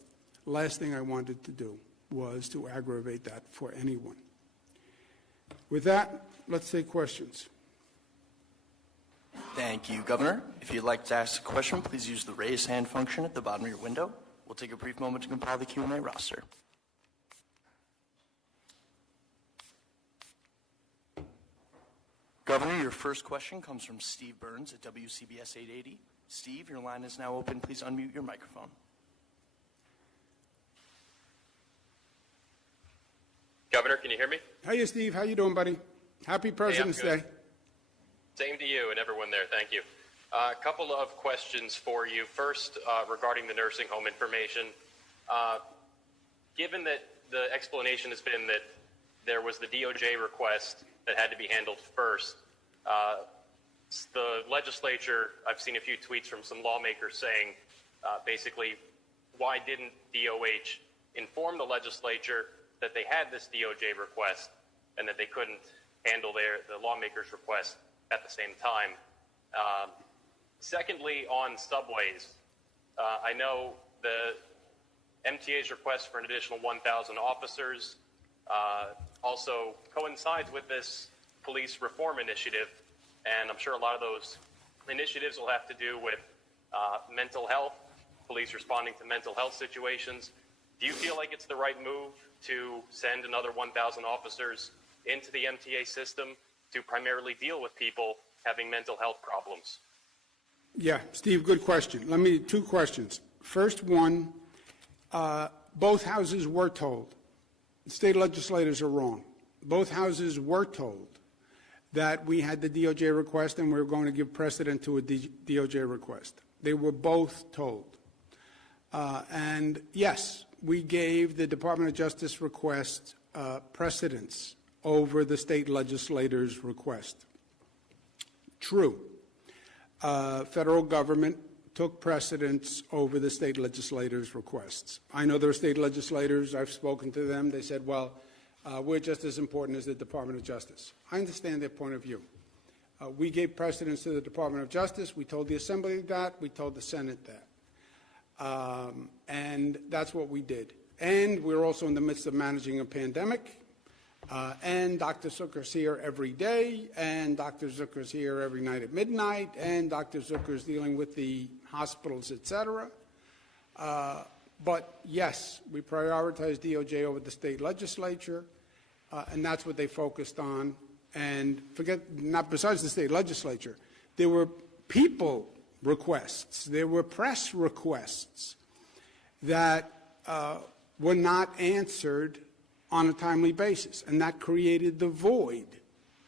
Last thing I wanted to do was to aggravate that for anyone. With that, let's take questions. Thank you, Governor. If you'd like to ask a question, please use the raise hand function at the bottom of your window. We'll take a brief moment to compile the Q&A roster. Governor, your first question comes from Steve Burns at WCBS 880. Steve, your line is now open. Please unmute your microphone. Governor, can you hear me? Hiya, Steve. How you doing, buddy? Happy President's Day. Same to you and everyone there. Thank you. A couple of questions for you. First, regarding the nursing home information. Given that the explanation has been that there was the DOJ request that had to be handled first, the legislature, I've seen a few tweets from some lawmakers saying, basically, why didn't DOH inform the legislature that they had this DOJ request and that they couldn't handle the lawmakers' request at the same time? Secondly, on subways, I know the MTA's request for an additional 1,000 officers also coincides with this police reform initiative, and I'm sure a lot of those initiatives will have to do with mental health, police responding to mental health situations. Do you feel like it's the right move to send another 1,000 officers into the MTA system to primarily deal with people having mental health problems? Yeah, Steve, good question. Two questions. First one, both houses were told. The state legislators are wrong. Both houses were told that we had the DOJ request and we were going to give precedent to a DOJ request. They were both told. And yes, we gave the Department of Justice request precedence over the state legislator's request. True. Federal government took precedence over the state legislators' requests. I know there are state legislators, I've spoken to them, they said, well, we're just as important as the Department of Justice. I understand their point of view. We gave precedence to the Department of Justice, we told the Assembly that, we told the Senate that. And that's what we did. And we're also in the midst of managing a pandemic, and Dr. Zucker's here every day, and Dr. Zucker's here every night at midnight, and Dr. Zucker's dealing with the hospitals, et cetera. But yes, we prioritized DOJ over the state legislature, and that's what they focused on. And forget, not besides the state legislature, there were people requests, there were press requests that were not answered on a timely basis, and that created the void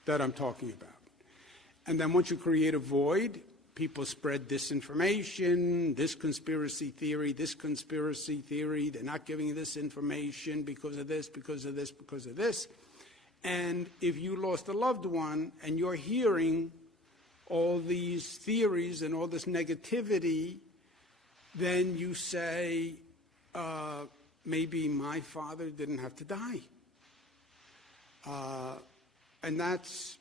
that I'm talking about. And then once you create a void, people spread disinformation, this conspiracy theory, they're not giving you this information because of this, because of this, because of this. And if you lost a loved one and you're hearing all these theories and all this negativity, then you say, maybe my father didn't have to die. And that's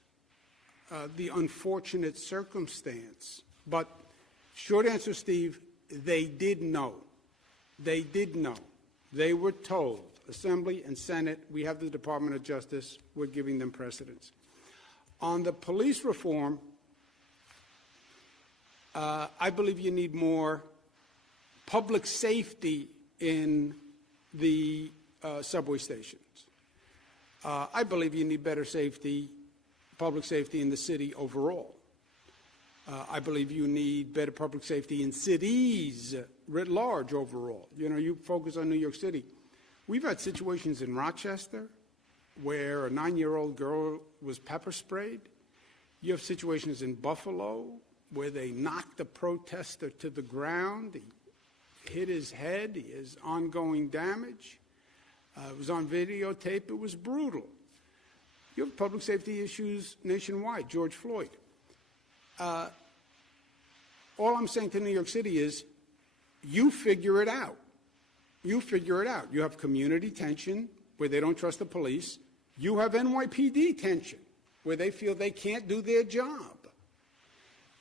the unfortunate circumstance. But short answer, Steve, they did know. They did know. They were told, Assembly and Senate, we have the Department of Justice, we're giving them precedence. On the police reform, I believe you need more public safety in the subway stations. I believe you need better safety, public safety in the city overall. I believe you need better public safety in cities writ large overall. You know, you focus on New York City. We've had situations in Rochester where a 9-year-old girl was pepper sprayed. You have situations in Buffalo where they knocked a protester to the ground. He hit his head. He has ongoing damage. It was on videotape. It was brutal. You have public safety issues nationwide. George Floyd. All I'm saying to New York City is, you figure it out. You figure it out. You have community tension where they don't trust the police. You have NYPD tension where they feel they can't do their job.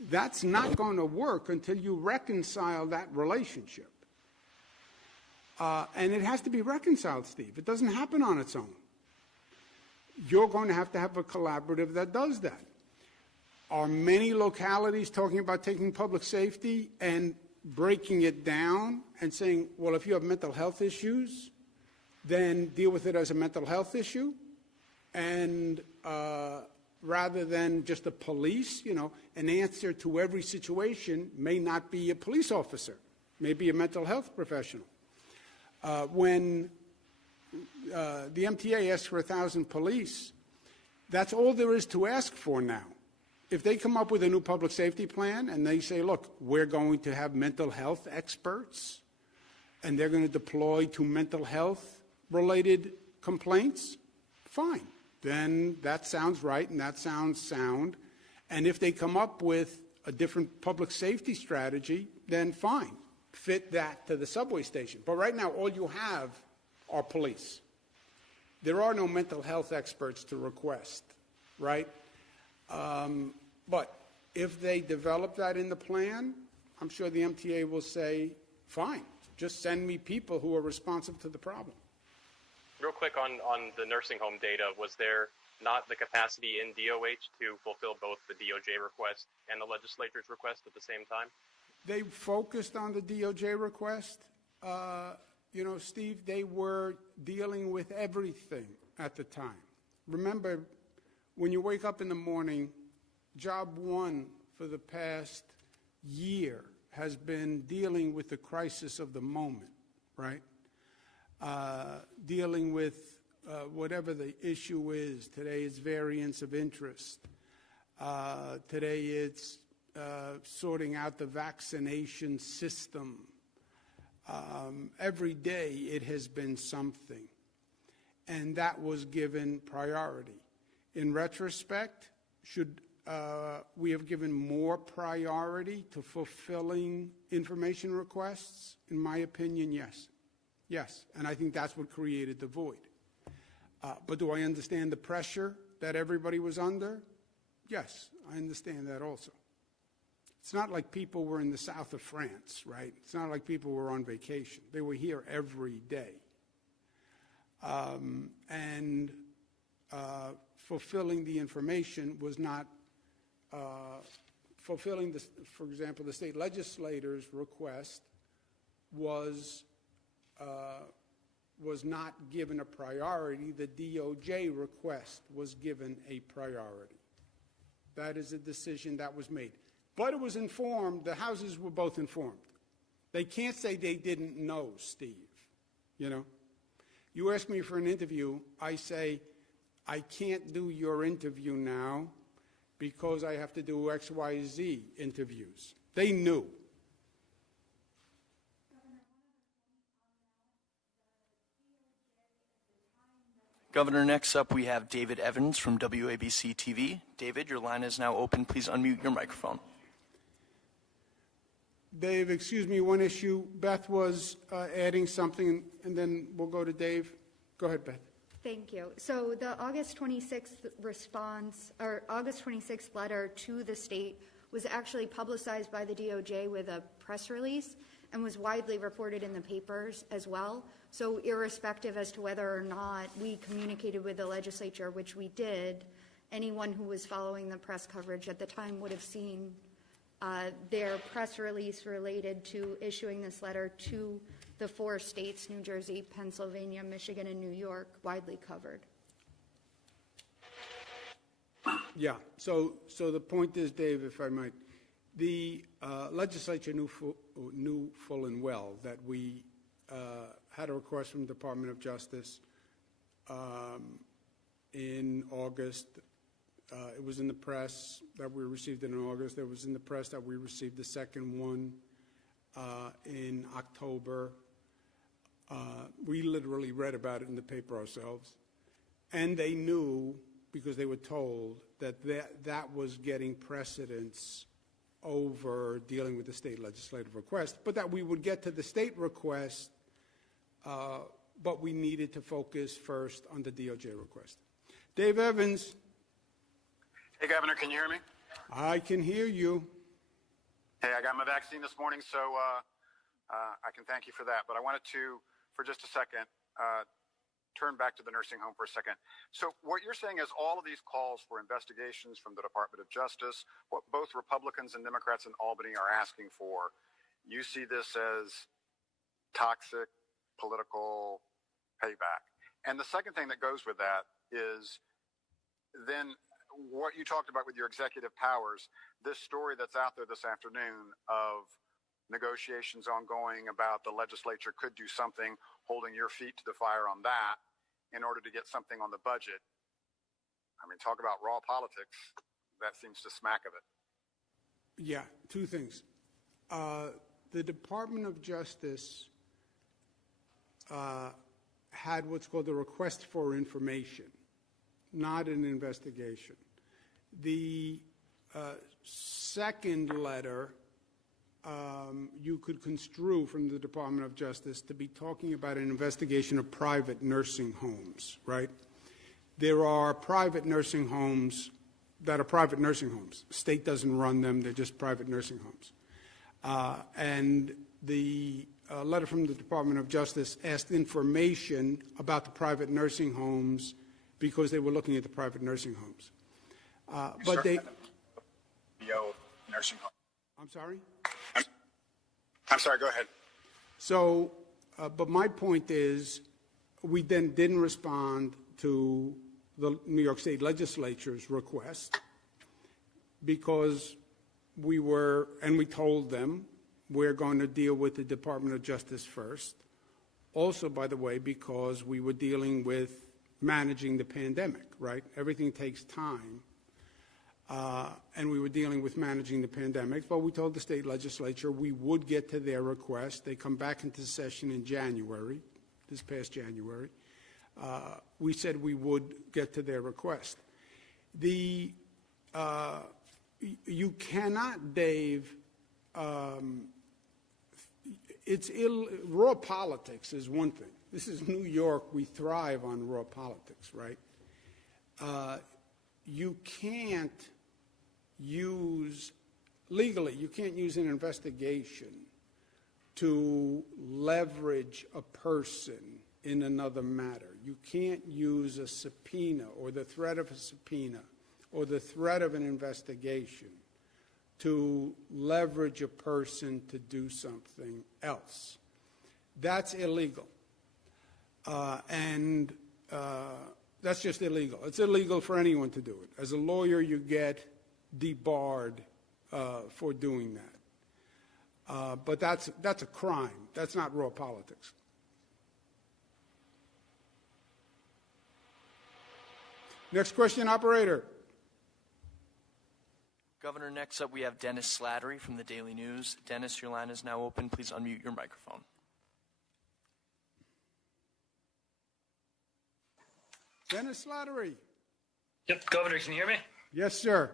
That's not going to work until you reconcile that relationship. And it has to be reconciled, Steve. It doesn't happen on its own. You're going to have a collaborative that does that. Are many localities talking about taking public safety and breaking it down and saying, well, if you have mental health issues, then deal with it as a mental health issue? And rather than just the police, you know, an answer to every situation may not be a police officer, maybe a mental health professional. When the MTA asks for 1,000 police, that's all there is to ask for now. If they come up with a new public safety plan and they say, look, we're going to have mental health experts and they're going to deploy to mental health related complaints, fine. Then that sounds right and that sounds sound. And if they come up with a different public safety strategy, then fine. Fit that to the subway station. But right now, all you have are police. There are no mental health experts to request, right? But if they develop that in the plan, I'm sure the MTA will say, fine, just send me people who are responsive to the problem. Real quick on the nursing home data, was there not the capacity in DOH to fulfill both the DOJ request and the legislature's request at the same time? They focused on the DOJ request. You know, Steve, they were dealing with everything at the time. Remember, when you wake up in the morning, job one for the past year has been dealing with the crisis of the moment, right? Dealing with whatever the issue is. Today it's variance of interest. Today it's sorting out the vaccination system. Every day it has been something. and that was given priority. In retrospect, should we have given more priority to fulfilling information requests? In my opinion, yes. Yes, and I think that's what created the void. But do I understand the pressure that everybody was under? Yes, I understand that also. It's not like people were in the south of France, right? It's not like people were on vacation. They were here every day. And fulfilling the information was not fulfilling, for example, the state legislators' request was not given a priority. The DOJ request was given a priority. That is a decision that was made. But it was informed, the houses were both informed. They can't say they didn't know, Steve, you know. You ask me for an interview, I say, I can't do your interview now because I have to do XYZ interviews. They knew. Governor, next up we have David Evans from WABC TV. David, your line is now open. Please unmute your microphone. Dave, excuse me, one issue. Beth was adding something, and then we'll go to Dave. Go ahead, Beth. Thank you. So the August 26th response, or August 26th letter to the state was actually publicized by the DOJ with a press release and was widely reported in the papers as well. So irrespective as to whether or not we communicated with the legislature, which we did, anyone who was following the press coverage at the time would have seen their press release related to issuing this letter to the 4 states, New Jersey, Pennsylvania, Michigan, and New York, widely covered. Yeah, so the point is, Dave, if I might, the legislature knew full and well that we had a request from the Department of Justice in August. It was in the press that we received it in August. It was in the press that we received the second one in October. We literally read about it in the paper ourselves. And they knew, because they were told, that was getting precedence over dealing with the state legislative request, but that we would get to the state request, but we needed to focus first on the DOJ request. Dave Evans. Hey, Governor, can you hear me? I can hear you. Hey, I got my vaccine this morning, so I can thank you for that. But I wanted to, for just a second, turn back to the nursing home for a second. So what you're saying is all of these calls for investigations from the Department of Justice, what both Republicans and Democrats in Albany are asking for, you see this as toxic political payback. And the second thing that goes with that is then what you talked about with your executive powers, this story that's out there this afternoon of negotiations ongoing about the legislature could do something, holding your feet to the fire on that in order to get something on the budget. I mean, talk about raw politics. That seems to smack of it. Yeah, 2 things. The Department of Justice had what's called a request for information, not an investigation. The second letter you could construe from the Department of Justice to be talking about an investigation of private nursing homes, right? There are private nursing homes that are private nursing homes. The state doesn't run them, they're just private nursing homes. And the letter from the Department of Justice asked information about the private nursing homes because they were looking at the private nursing homes. But they... nursing home. I'm sorry? I'm sorry, go ahead. So, but my point is, we then didn't respond to the New York State Legislature's request because we were, and we told them, we're going to deal with the Department of Justice first. Also, by the way, because we were dealing with managing the pandemic, right? Everything takes time. And we were dealing with managing the pandemic, but we told the state legislature we would get to their request. They come back into session in January, this past January. we said we would get to their request. You cannot, Dave, raw politics is one thing. This is New York. We thrive on raw politics, right? You can't use, legally, you can't use an investigation to leverage a person in another matter. You can't use a subpoena or the threat of a subpoena or the threat of an investigation to leverage a person to do something else. That's illegal. That's just illegal. It's illegal for anyone to do it. As a lawyer, you get debarred for doing that. But that's a crime. That's not raw politics. Next question, operator. Governor, next up we have Dennis Slattery from the Daily News. Dennis, your line is now open. Please unmute your microphone. Dennis Slattery. Yep, Governor, can you hear me? Yes, sir.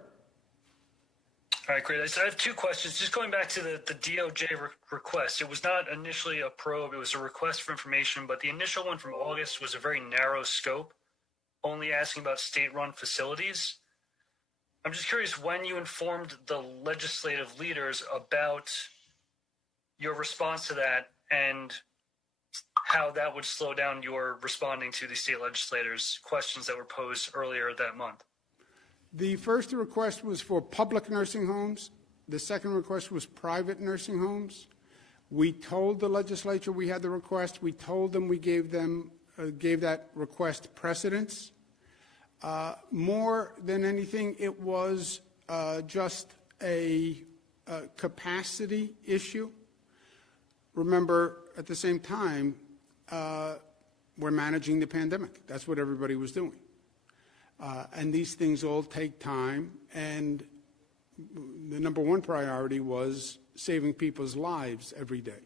All right, great. I have two questions. Just going back to the DOJ request. It was not initially a probe. It was a request for information, but the initial one from August was a very narrow scope, only asking about state-run facilities. I'm just curious when you informed the legislative leaders about your response to that and how that would slow down your responding to the state legislators' questions that were posed earlier that month. The first request was for public nursing homes. The second request was private nursing homes. We told the legislature we had the request. We told them we gave that request precedence. More than anything, it was just a capacity issue. Remember, at the same time, we're managing the pandemic. That's what everybody was doing. And these things all take time, and the number one priority was saving people's lives every day.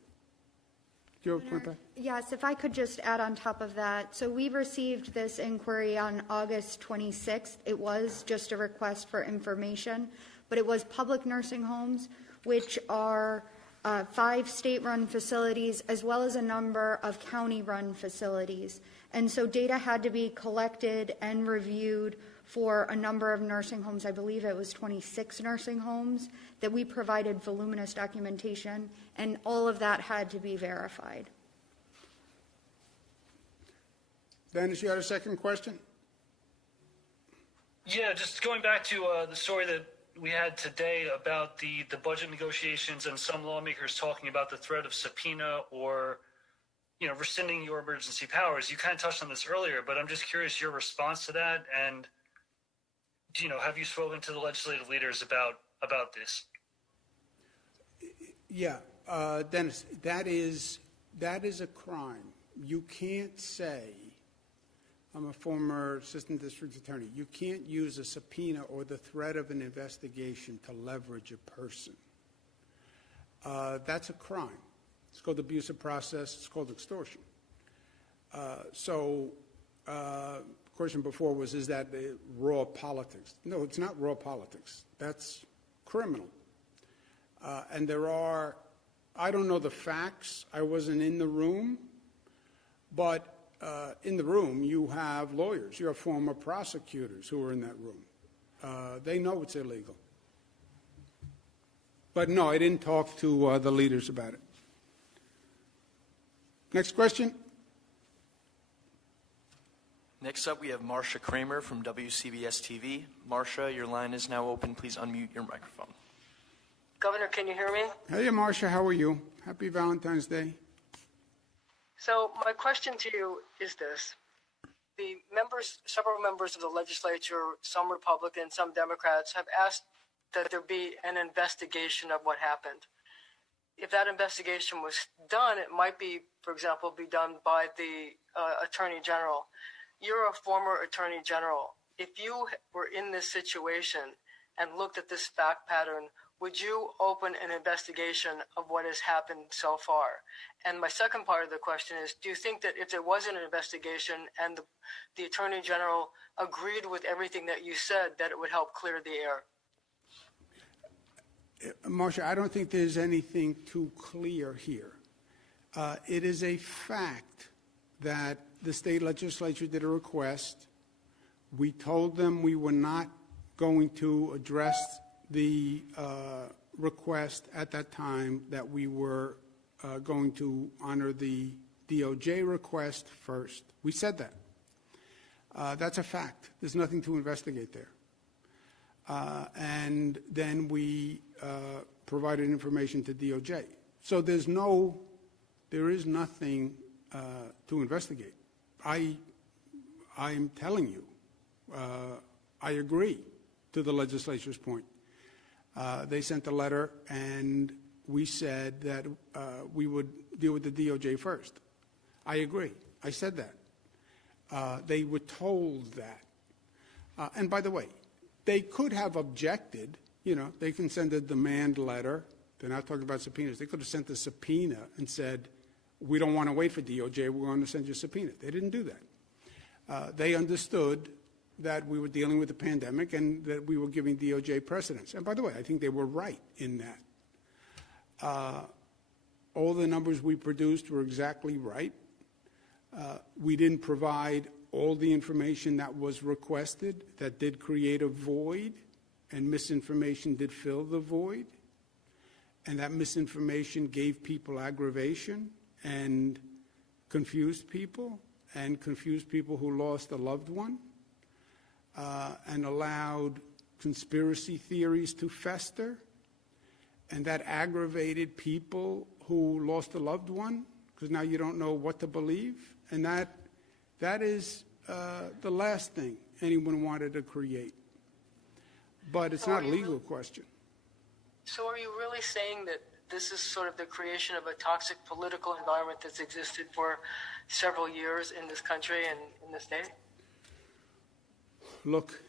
Do you have a point back? Yes, if I could just add on top of that. So we received this inquiry on August 26th. It was just a request for information, but it was public nursing homes, which are 5 state-run facilities, as well as a number of county-run facilities. And so data had to be collected and reviewed for a number of nursing homes. I believe it was 26 nursing homes that we provided voluminous documentation, and all of that had to be verified. Dennis, you had a second question? Yeah, just going back to the story that we had today about the budget negotiations and some lawmakers talking about the threat of subpoena or, rescinding your emergency powers. You kind of touched on this earlier, but I'm just curious your response to that, and, have you spoken to the legislative leaders about this? Yeah, Dennis, that is a crime. You can't say, I'm a former assistant district attorney, you can't use a subpoena or the threat of an investigation to leverage a person. That's a crime. It's called abuse of process. It's called extortion. Question before was, is that raw politics? No, it's not raw politics. That's criminal. And there are, I don't know the facts. I wasn't in the room, but in the room you have lawyers. You have former prosecutors who are in that room. They know it's illegal. But no, I didn't talk to the leaders about it. Next question. Next up, we have Marcia Kramer from WCBS TV. Marcia, your line is now open. Please unmute your microphone. Governor, can you hear me? Hey, Marcia, how are you? Happy Valentine's Day. So my question to you is this. Several members of the legislature, some Republicans, some Democrats, have asked that there be an investigation of what happened. If that investigation was done, it might be, for example, be done by the Attorney General. You're a former Attorney General. If you were in this situation and looked at this fact pattern, would you open an investigation of what has happened so far? And my second part of the question is, do you think that if there was an investigation and the Attorney General agreed with everything that you said, that it would help clear the air? Marsha, I don't think there's anything too clear here. It is a fact that the state legislature did a request. We told them we were not going to address the request at that time, that we were going to honor the DOJ request first. We said that. That's a fact. There's nothing to investigate there. And then we provided information to DOJ. So there is nothing to investigate. I'm telling you, I agree to the legislature's point. They sent a letter, and we said that we would deal with the DOJ first. I agree. I said that. They were told that. And by the way, they could have objected. You know, they can send a demand letter. They're not talking about subpoenas. They could have sent a subpoena and said, we don't want to wait for DOJ. We're going to send you a subpoena. They didn't do that. They understood that we were dealing with the pandemic and that we were giving DOJ precedence. And by the way, I think they were right in that. All the numbers we produced were exactly right. We didn't provide all the information that was requested. That did create a void, and misinformation did fill the void. And that misinformation gave people aggravation and confused people who lost a loved one. And allowed conspiracy theories to fester, and that aggravated people who lost a loved one, because now you don't know what to believe, and that is the last thing anyone wanted to create. But it's not a legal question. So are you really saying that this is sort of the creation of a toxic political environment that's existed for several years in this country and in the state? Look,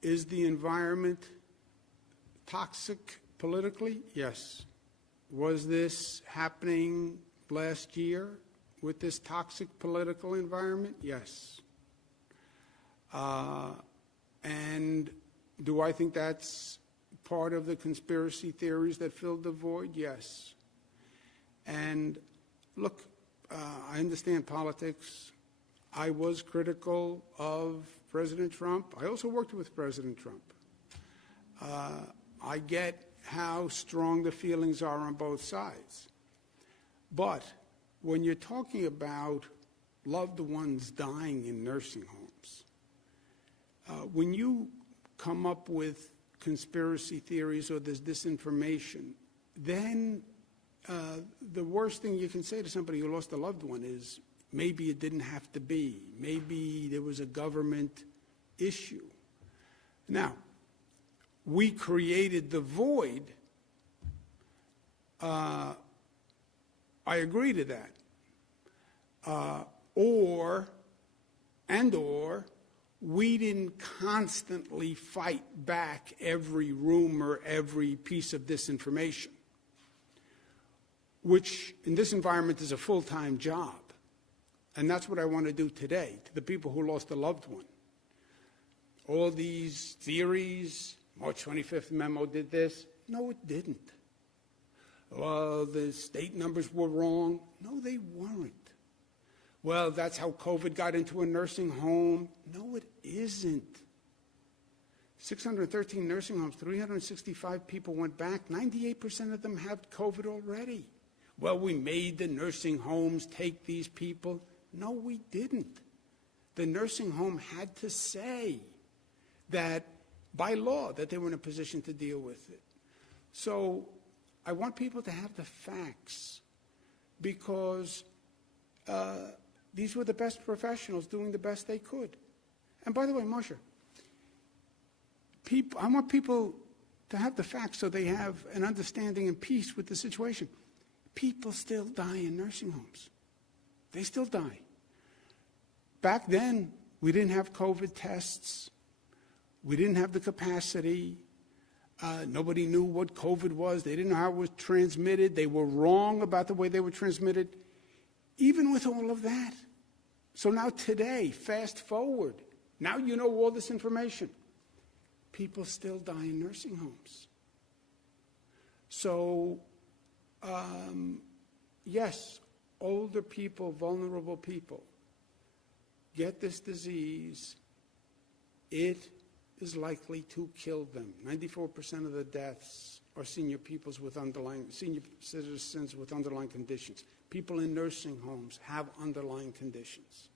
is the environment toxic politically? Yes. Was this happening last year with this toxic political environment? Yes. And do I think that's part of the conspiracy theories that filled the void? Yes. And look, I understand politics. I was critical of President Trump. I also worked with President Trump. I get how strong the feelings are on both sides. But when you're talking about loved ones dying in nursing homes, when you come up with conspiracy theories or there's disinformation, then the worst thing you can say to somebody who lost a loved one is, maybe it didn't have to be. Maybe there was a government issue. Now, we created the void. I agree to that. Or we didn't constantly fight back every rumor, every piece of disinformation, which in this environment is a full-time job. And that's what I want to do today to the people who lost a loved one. All these theories, March 25th memo did this. No, it didn't. Well, the state numbers were wrong. No, they weren't. Well, that's how COVID got into a nursing home. No, it isn't. 613 nursing homes, 365 people went back. 98% of them have COVID already. Well, we made the nursing homes take these people. No, we didn't. The nursing home had to say that, by law, that they were in a position to deal with it. So I want people to have the facts, because these were the best professionals doing the best they could. And by the way, Marsha, I want people to have the facts so they have an understanding and peace with the situation. People still die in nursing homes. They still die. Back then, we didn't have COVID tests. We didn't have the capacity. Nobody knew what COVID was. They didn't know how it was transmitted. They were wrong about the way they were transmitted. Even with all of that. So now today, fast forward, now you know all this information. People still die in nursing homes. So, yes, older people, vulnerable people, get this disease. It is likely to kill them. 94% of the deaths are senior citizens with underlying conditions. People in nursing homes have underlying conditions.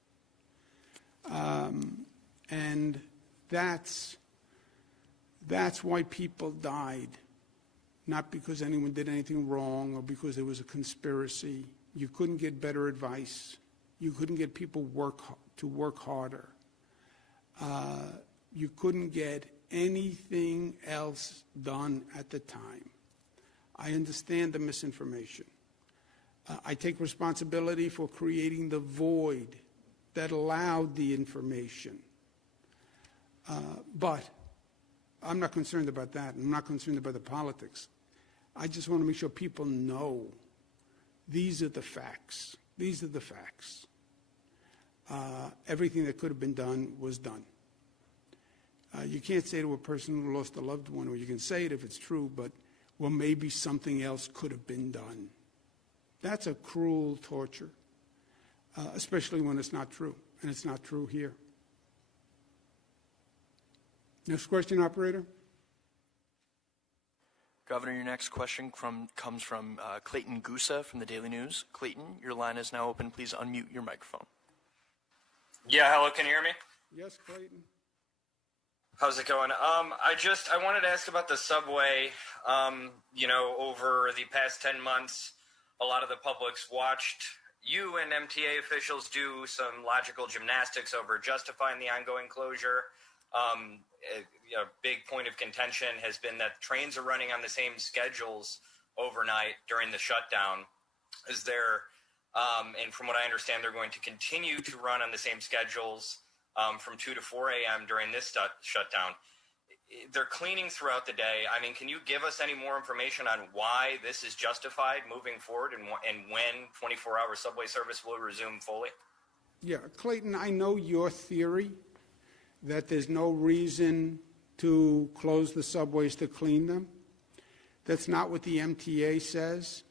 And that's why people died, not because anyone did anything wrong or because there was a conspiracy. You couldn't get better advice. You couldn't get people to work harder. You couldn't get anything else done at the time. I understand the misinformation. I take responsibility for creating the void that allowed the information. But I'm not concerned about that. I'm not concerned about the politics. I just want to make sure people know these are the facts. These are the facts. Everything that could have been done was done. You can't say to a person who lost a loved one, or you can say it if it's true, but, well, maybe something else could have been done. That's a cruel torture, especially when it's not true, and it's not true here. Next question, operator. Governor, your next question comes from Clayton Gusa from the Daily News. Clayton, your line is now open. Please unmute your microphone. Yeah, hello, can you hear me? Yes, Clayton. How's it going? I wanted to ask about the subway. Over the past 10 months, a lot of the public's watched you and MTA officials do some logical gymnastics over justifying the ongoing closure. A big point of contention has been that trains are running on the same schedules overnight during the shutdown. Is there, and from what I understand, they're going to continue to run on the same schedules from 2 to 4 a.m. during this shutdown. They're cleaning throughout the day. I mean, can you give us any more information on why this is justified moving forward and when 24-hour subway service will resume fully? Yeah, Clayton, I know your theory that there's no reason to close the subways to clean them. That's not what the MTA says.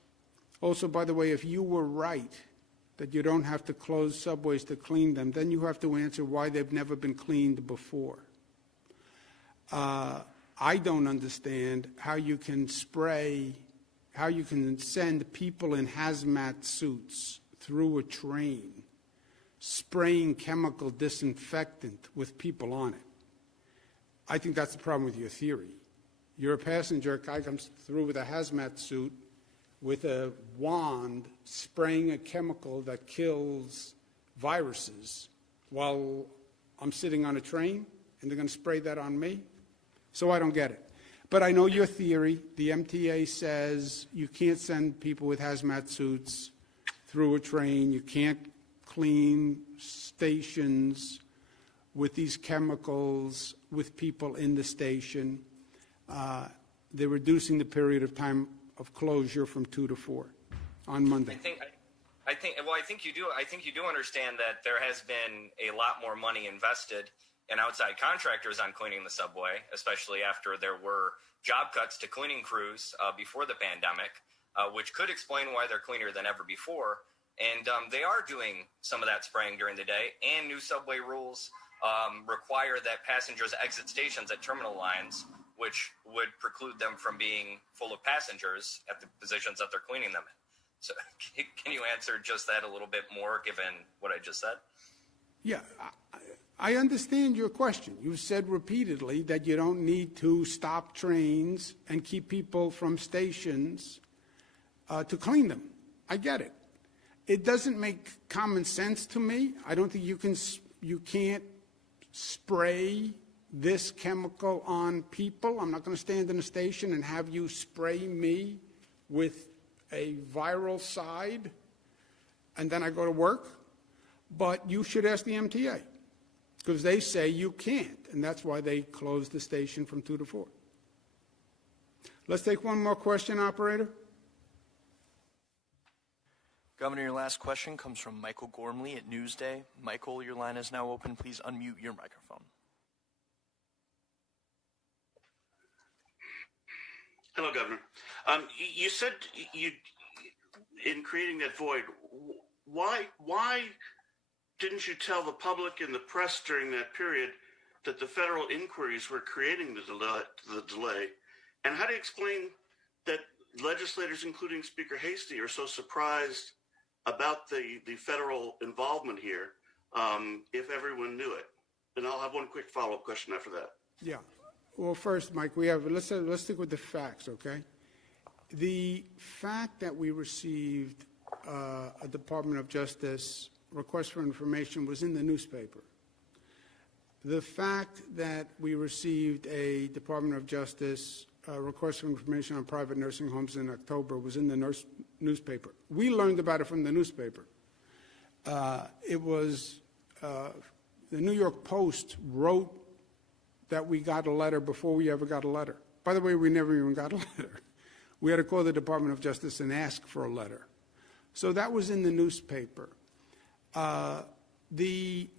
Also, by the way, if you were right that you don't have to close subways to clean them, then you have to answer why they've never been cleaned before. I don't understand how you can send people in hazmat suits through a train, spraying chemical disinfectant with people on it. I think that's the problem with your theory. You're a passenger, a guy comes through with a hazmat suit with a wand spraying a chemical that kills viruses while I'm sitting on a train, and they're going to spray that on me? So I don't get it. But I know your theory. The MTA says you can't send people with hazmat suits through a train. You can't clean stations with these chemicals with people in the station. They're reducing the period of time of closure from 2 to 4 on Monday. I think you do. I think you do understand that there has been a lot more money invested in outside contractors on cleaning the subway, especially after there were job cuts to cleaning crews before the pandemic, which could explain why they're cleaner than ever before. And they are doing some of that spraying during the day, and new subway rules require that passengers exit stations at terminal lines, which would preclude them from being full of passengers at the positions that they're cleaning them in. So can you answer just that a little bit more, given what I just said? Yeah, I understand your question. You've said repeatedly that you don't need to stop trains and keep people from stations to clean them. I get it. It doesn't make common sense to me. I don't think you can't spray this chemical on people. I'm not going to stand in a station and have you spray me with a viral side and then I go to work. But you should ask the MTA, because they say you can't, and that's why they closed the station from 2 to 4. Let's take one more question, operator. Governor, your last question comes from Michael Gormley at Newsday. Michael, your line is now open. Please unmute your microphone. Hello, Governor. You said in creating that void, why didn't you tell the public and the press during that period that the federal inquiries were creating the delay? And how do you explain that legislators, including Speaker Hastie, are so surprised about the federal involvement here if everyone knew it? And I'll have one quick follow-up question after that. Yeah. Well, first, Mike, let's stick with the facts, okay? The fact that we received a Department of Justice request for information was in the newspaper. The fact that we received a Department of Justice request for information on private nursing homes in October was in the newspaper. We learned about it from the newspaper. It was the New York Post wrote that we got a letter before we ever got a letter. By the way, we never even got a letter. We had to call the Department of Justice and ask for a letter. So that was in the newspaper. The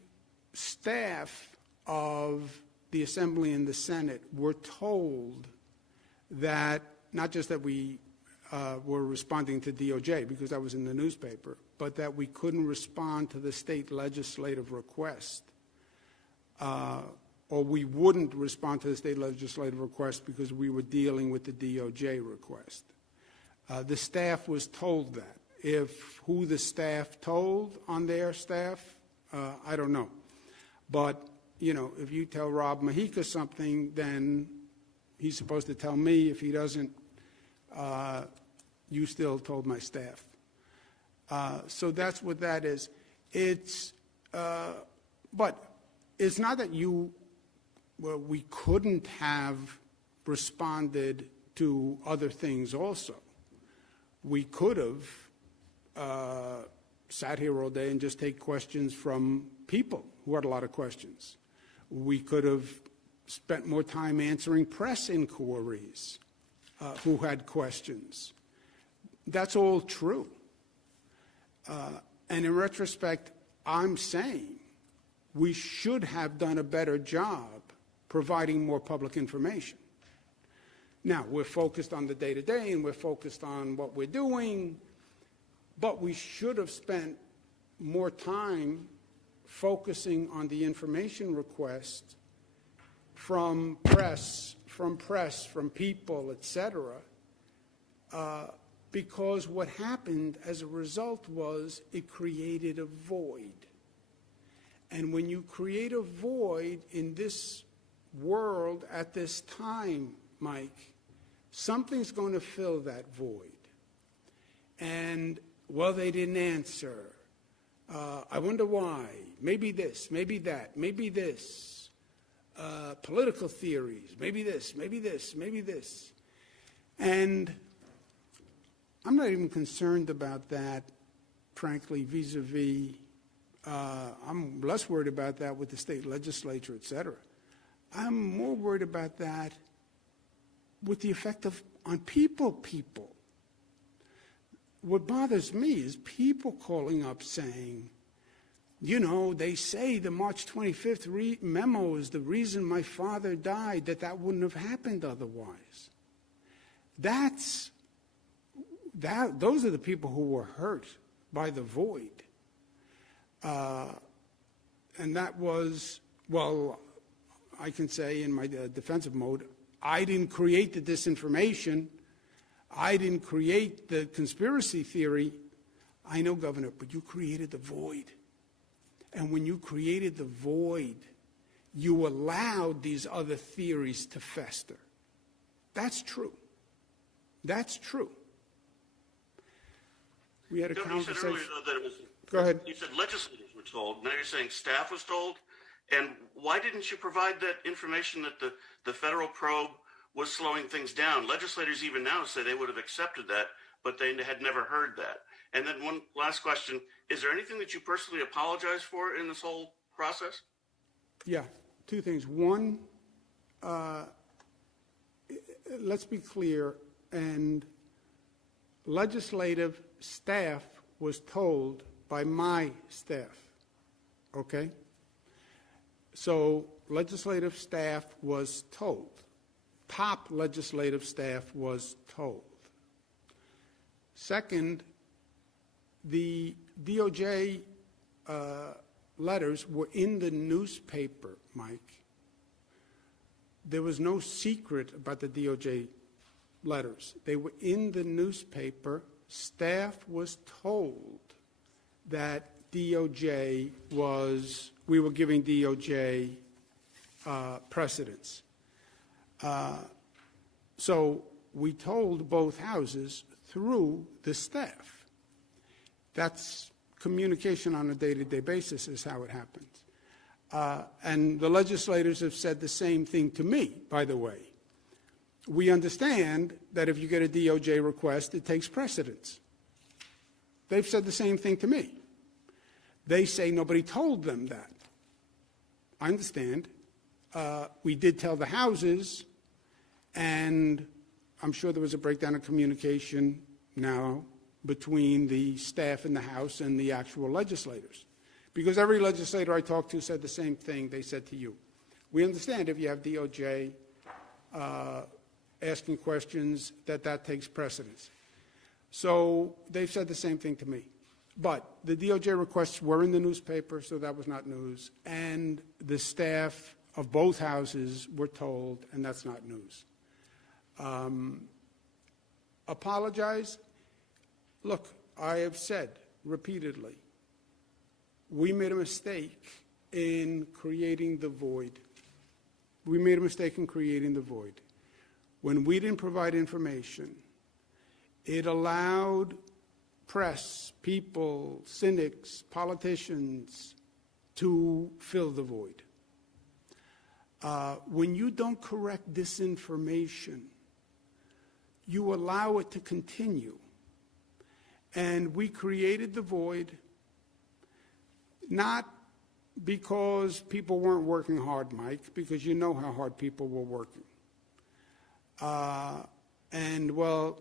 staff of the Assembly and the Senate were told that, not just that we were responding to DOJ, because that was in the newspaper, but that we couldn't respond to the state legislative request, or we wouldn't respond to the state legislative request because we were dealing with the DOJ request. The staff was told that. Who the staff told on their staff, I don't know. But, you know, if you tell Rob Mahika something, then he's supposed to tell me. If he doesn't, you still told my staff. So that's what that is. But it's not that we couldn't have responded to other things also. We could have sat here all day and just take questions from people who had a lot of questions. We could have spent more time answering press inquiries who had questions. That's all true. And in retrospect, I'm saying we should have done a better job providing more public information. Now, we're focused on the day-to-day and we're focused on what we're doing, but we should have spent more time focusing on the information request from press, from people, etc., because what happened as a result was it created a void. And when you create a void in this world at this time, Mike, something's going to fill that void. And, well, they didn't answer. I wonder why. Maybe this, maybe that, maybe this. Political theories, maybe this, maybe this, maybe this. And I'm not even concerned about that, frankly, vis-a-vis. I'm less worried about that with the state legislature, et cetera. I'm more worried about that with the effect on people. What bothers me is people calling up saying, you know, they say the March 25th memo is the reason my father died, that wouldn't have happened otherwise. Those are the people who were hurt by the void. And that was, well, I can say in my defensive mode, I didn't create the disinformation. I didn't create the conspiracy theory. I know, Governor, but you created the void. And when you created the void, you allowed these other theories to fester. That's true. That's true. We had a conversation. You said earlier, though, that it was. Go ahead. You said legislators were told. Now you're saying staff was told. And why didn't you provide that information that the federal probe was slowing things down? Legislators even now say they would have accepted that, but they had never heard that. And then one last question. Is there anything that you personally apologize for in this whole process? Yeah, two things. One, let's be clear, and legislative staff was told by my staff, okay? So legislative staff was told. Top legislative staff was told. Second, the DOJ letters were in the newspaper, Mike. There was no secret about the DOJ letters. They were in the newspaper. Staff was told that DOJ was, we were giving DOJ precedence. So we told both houses through the staff. That's communication on a day-to-day basis is how it happens. And the legislators have said the same thing to me, by the way. We understand that if you get a DOJ request, it takes precedence. They've said the same thing to me. They say nobody told them that. I understand. We did tell the houses, and I'm sure there was a breakdown of communication now between the staff in the House and the actual legislators. Because every legislator I talked to said the same thing they said to you. We understand if you have DOJ asking questions that takes precedence. So they've said the same thing to me. But the DOJ requests were in the newspaper, so that was not news. And the staff of both houses were told, and that's not news. Apologize. Look, I have said repeatedly, we made a mistake in creating the void. We made a mistake in creating the void. When we didn't provide information, it allowed press, people, cynics, politicians to fill the void. When you don't correct disinformation, you allow it to continue. And we created the void not because people weren't working hard, Mike, because you know how hard people were working. And, well,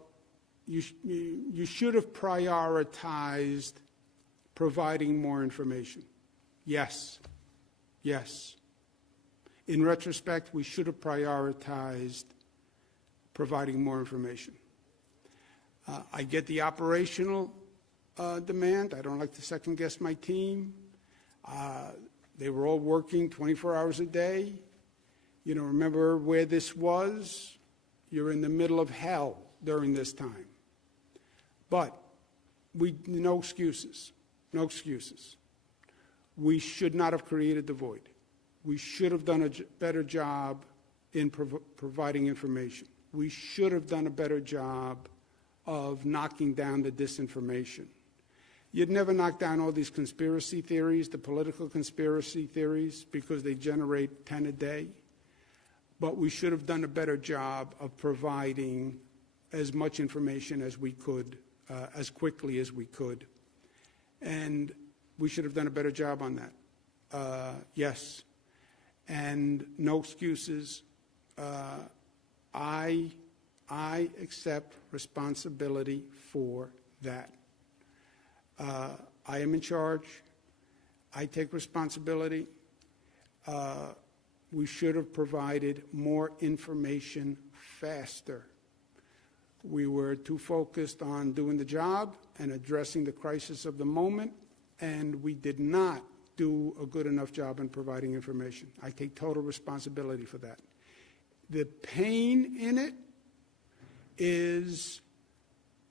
you should have prioritized providing more information. Yes. Yes. In retrospect, we should have prioritized providing more information. I get the operational demand. I don't like to second-guess my team. They were all working 24 hours a day. You know, remember where this was? You're in the middle of hell during this time. But no excuses. No excuses. We should not have created the void. We should have done a better job in providing information. We should have done a better job of knocking down the disinformation. You'd never knock down all these conspiracy theories, the political conspiracy theories, because they generate 10 a day. But we should have done a better job of providing as much information as we could, as quickly as we could. And we should have done a better job on that. Yes. And no excuses. I accept responsibility for that. I am in charge. I take responsibility. We should have provided more information faster. We were too focused on doing the job and addressing the crisis of the moment, and we did not do a good enough job in providing information. I take total responsibility for that. The pain in it is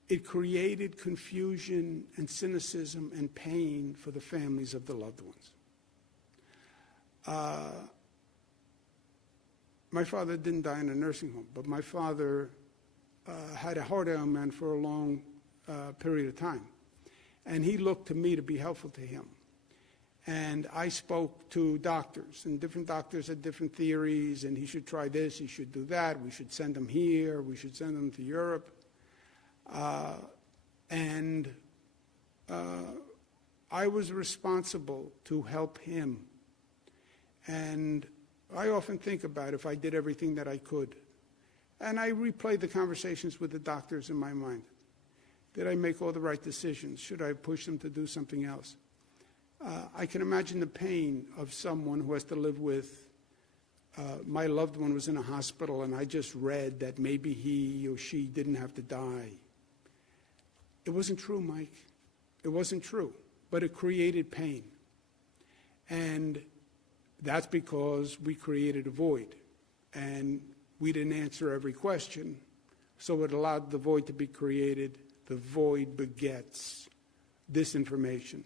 it created confusion and cynicism and pain for the families of the loved ones. My father didn't die in a nursing home, but my father had a heart ailment for a long period of time. And he looked to me to be helpful to him. And I spoke to doctors, and different doctors had different theories, and he should try this, he should do that, we should send him here, we should send him to Europe. I was responsible to help him. And I often think about if I did everything that I could. And I replayed the conversations with the doctors in my mind. Did I make all the right decisions? Should I push them to do something else? I can imagine the pain of someone who has to live with, my loved one was in a hospital and I just read that maybe he or she didn't have to die. It wasn't true, Mike. It wasn't true, but it created pain. And that's because we created a void and we didn't answer every question, so it allowed the void to be created. The void begets disinformation.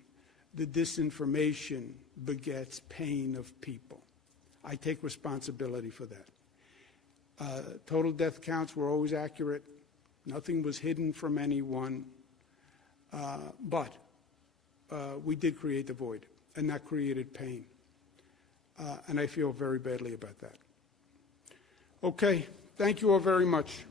The disinformation begets pain of people. I take responsibility for that. Total death counts were always accurate. Nothing was hidden from anyone. But we did create the void, and that created pain. And I feel very badly about that. Okay, thank you all very much.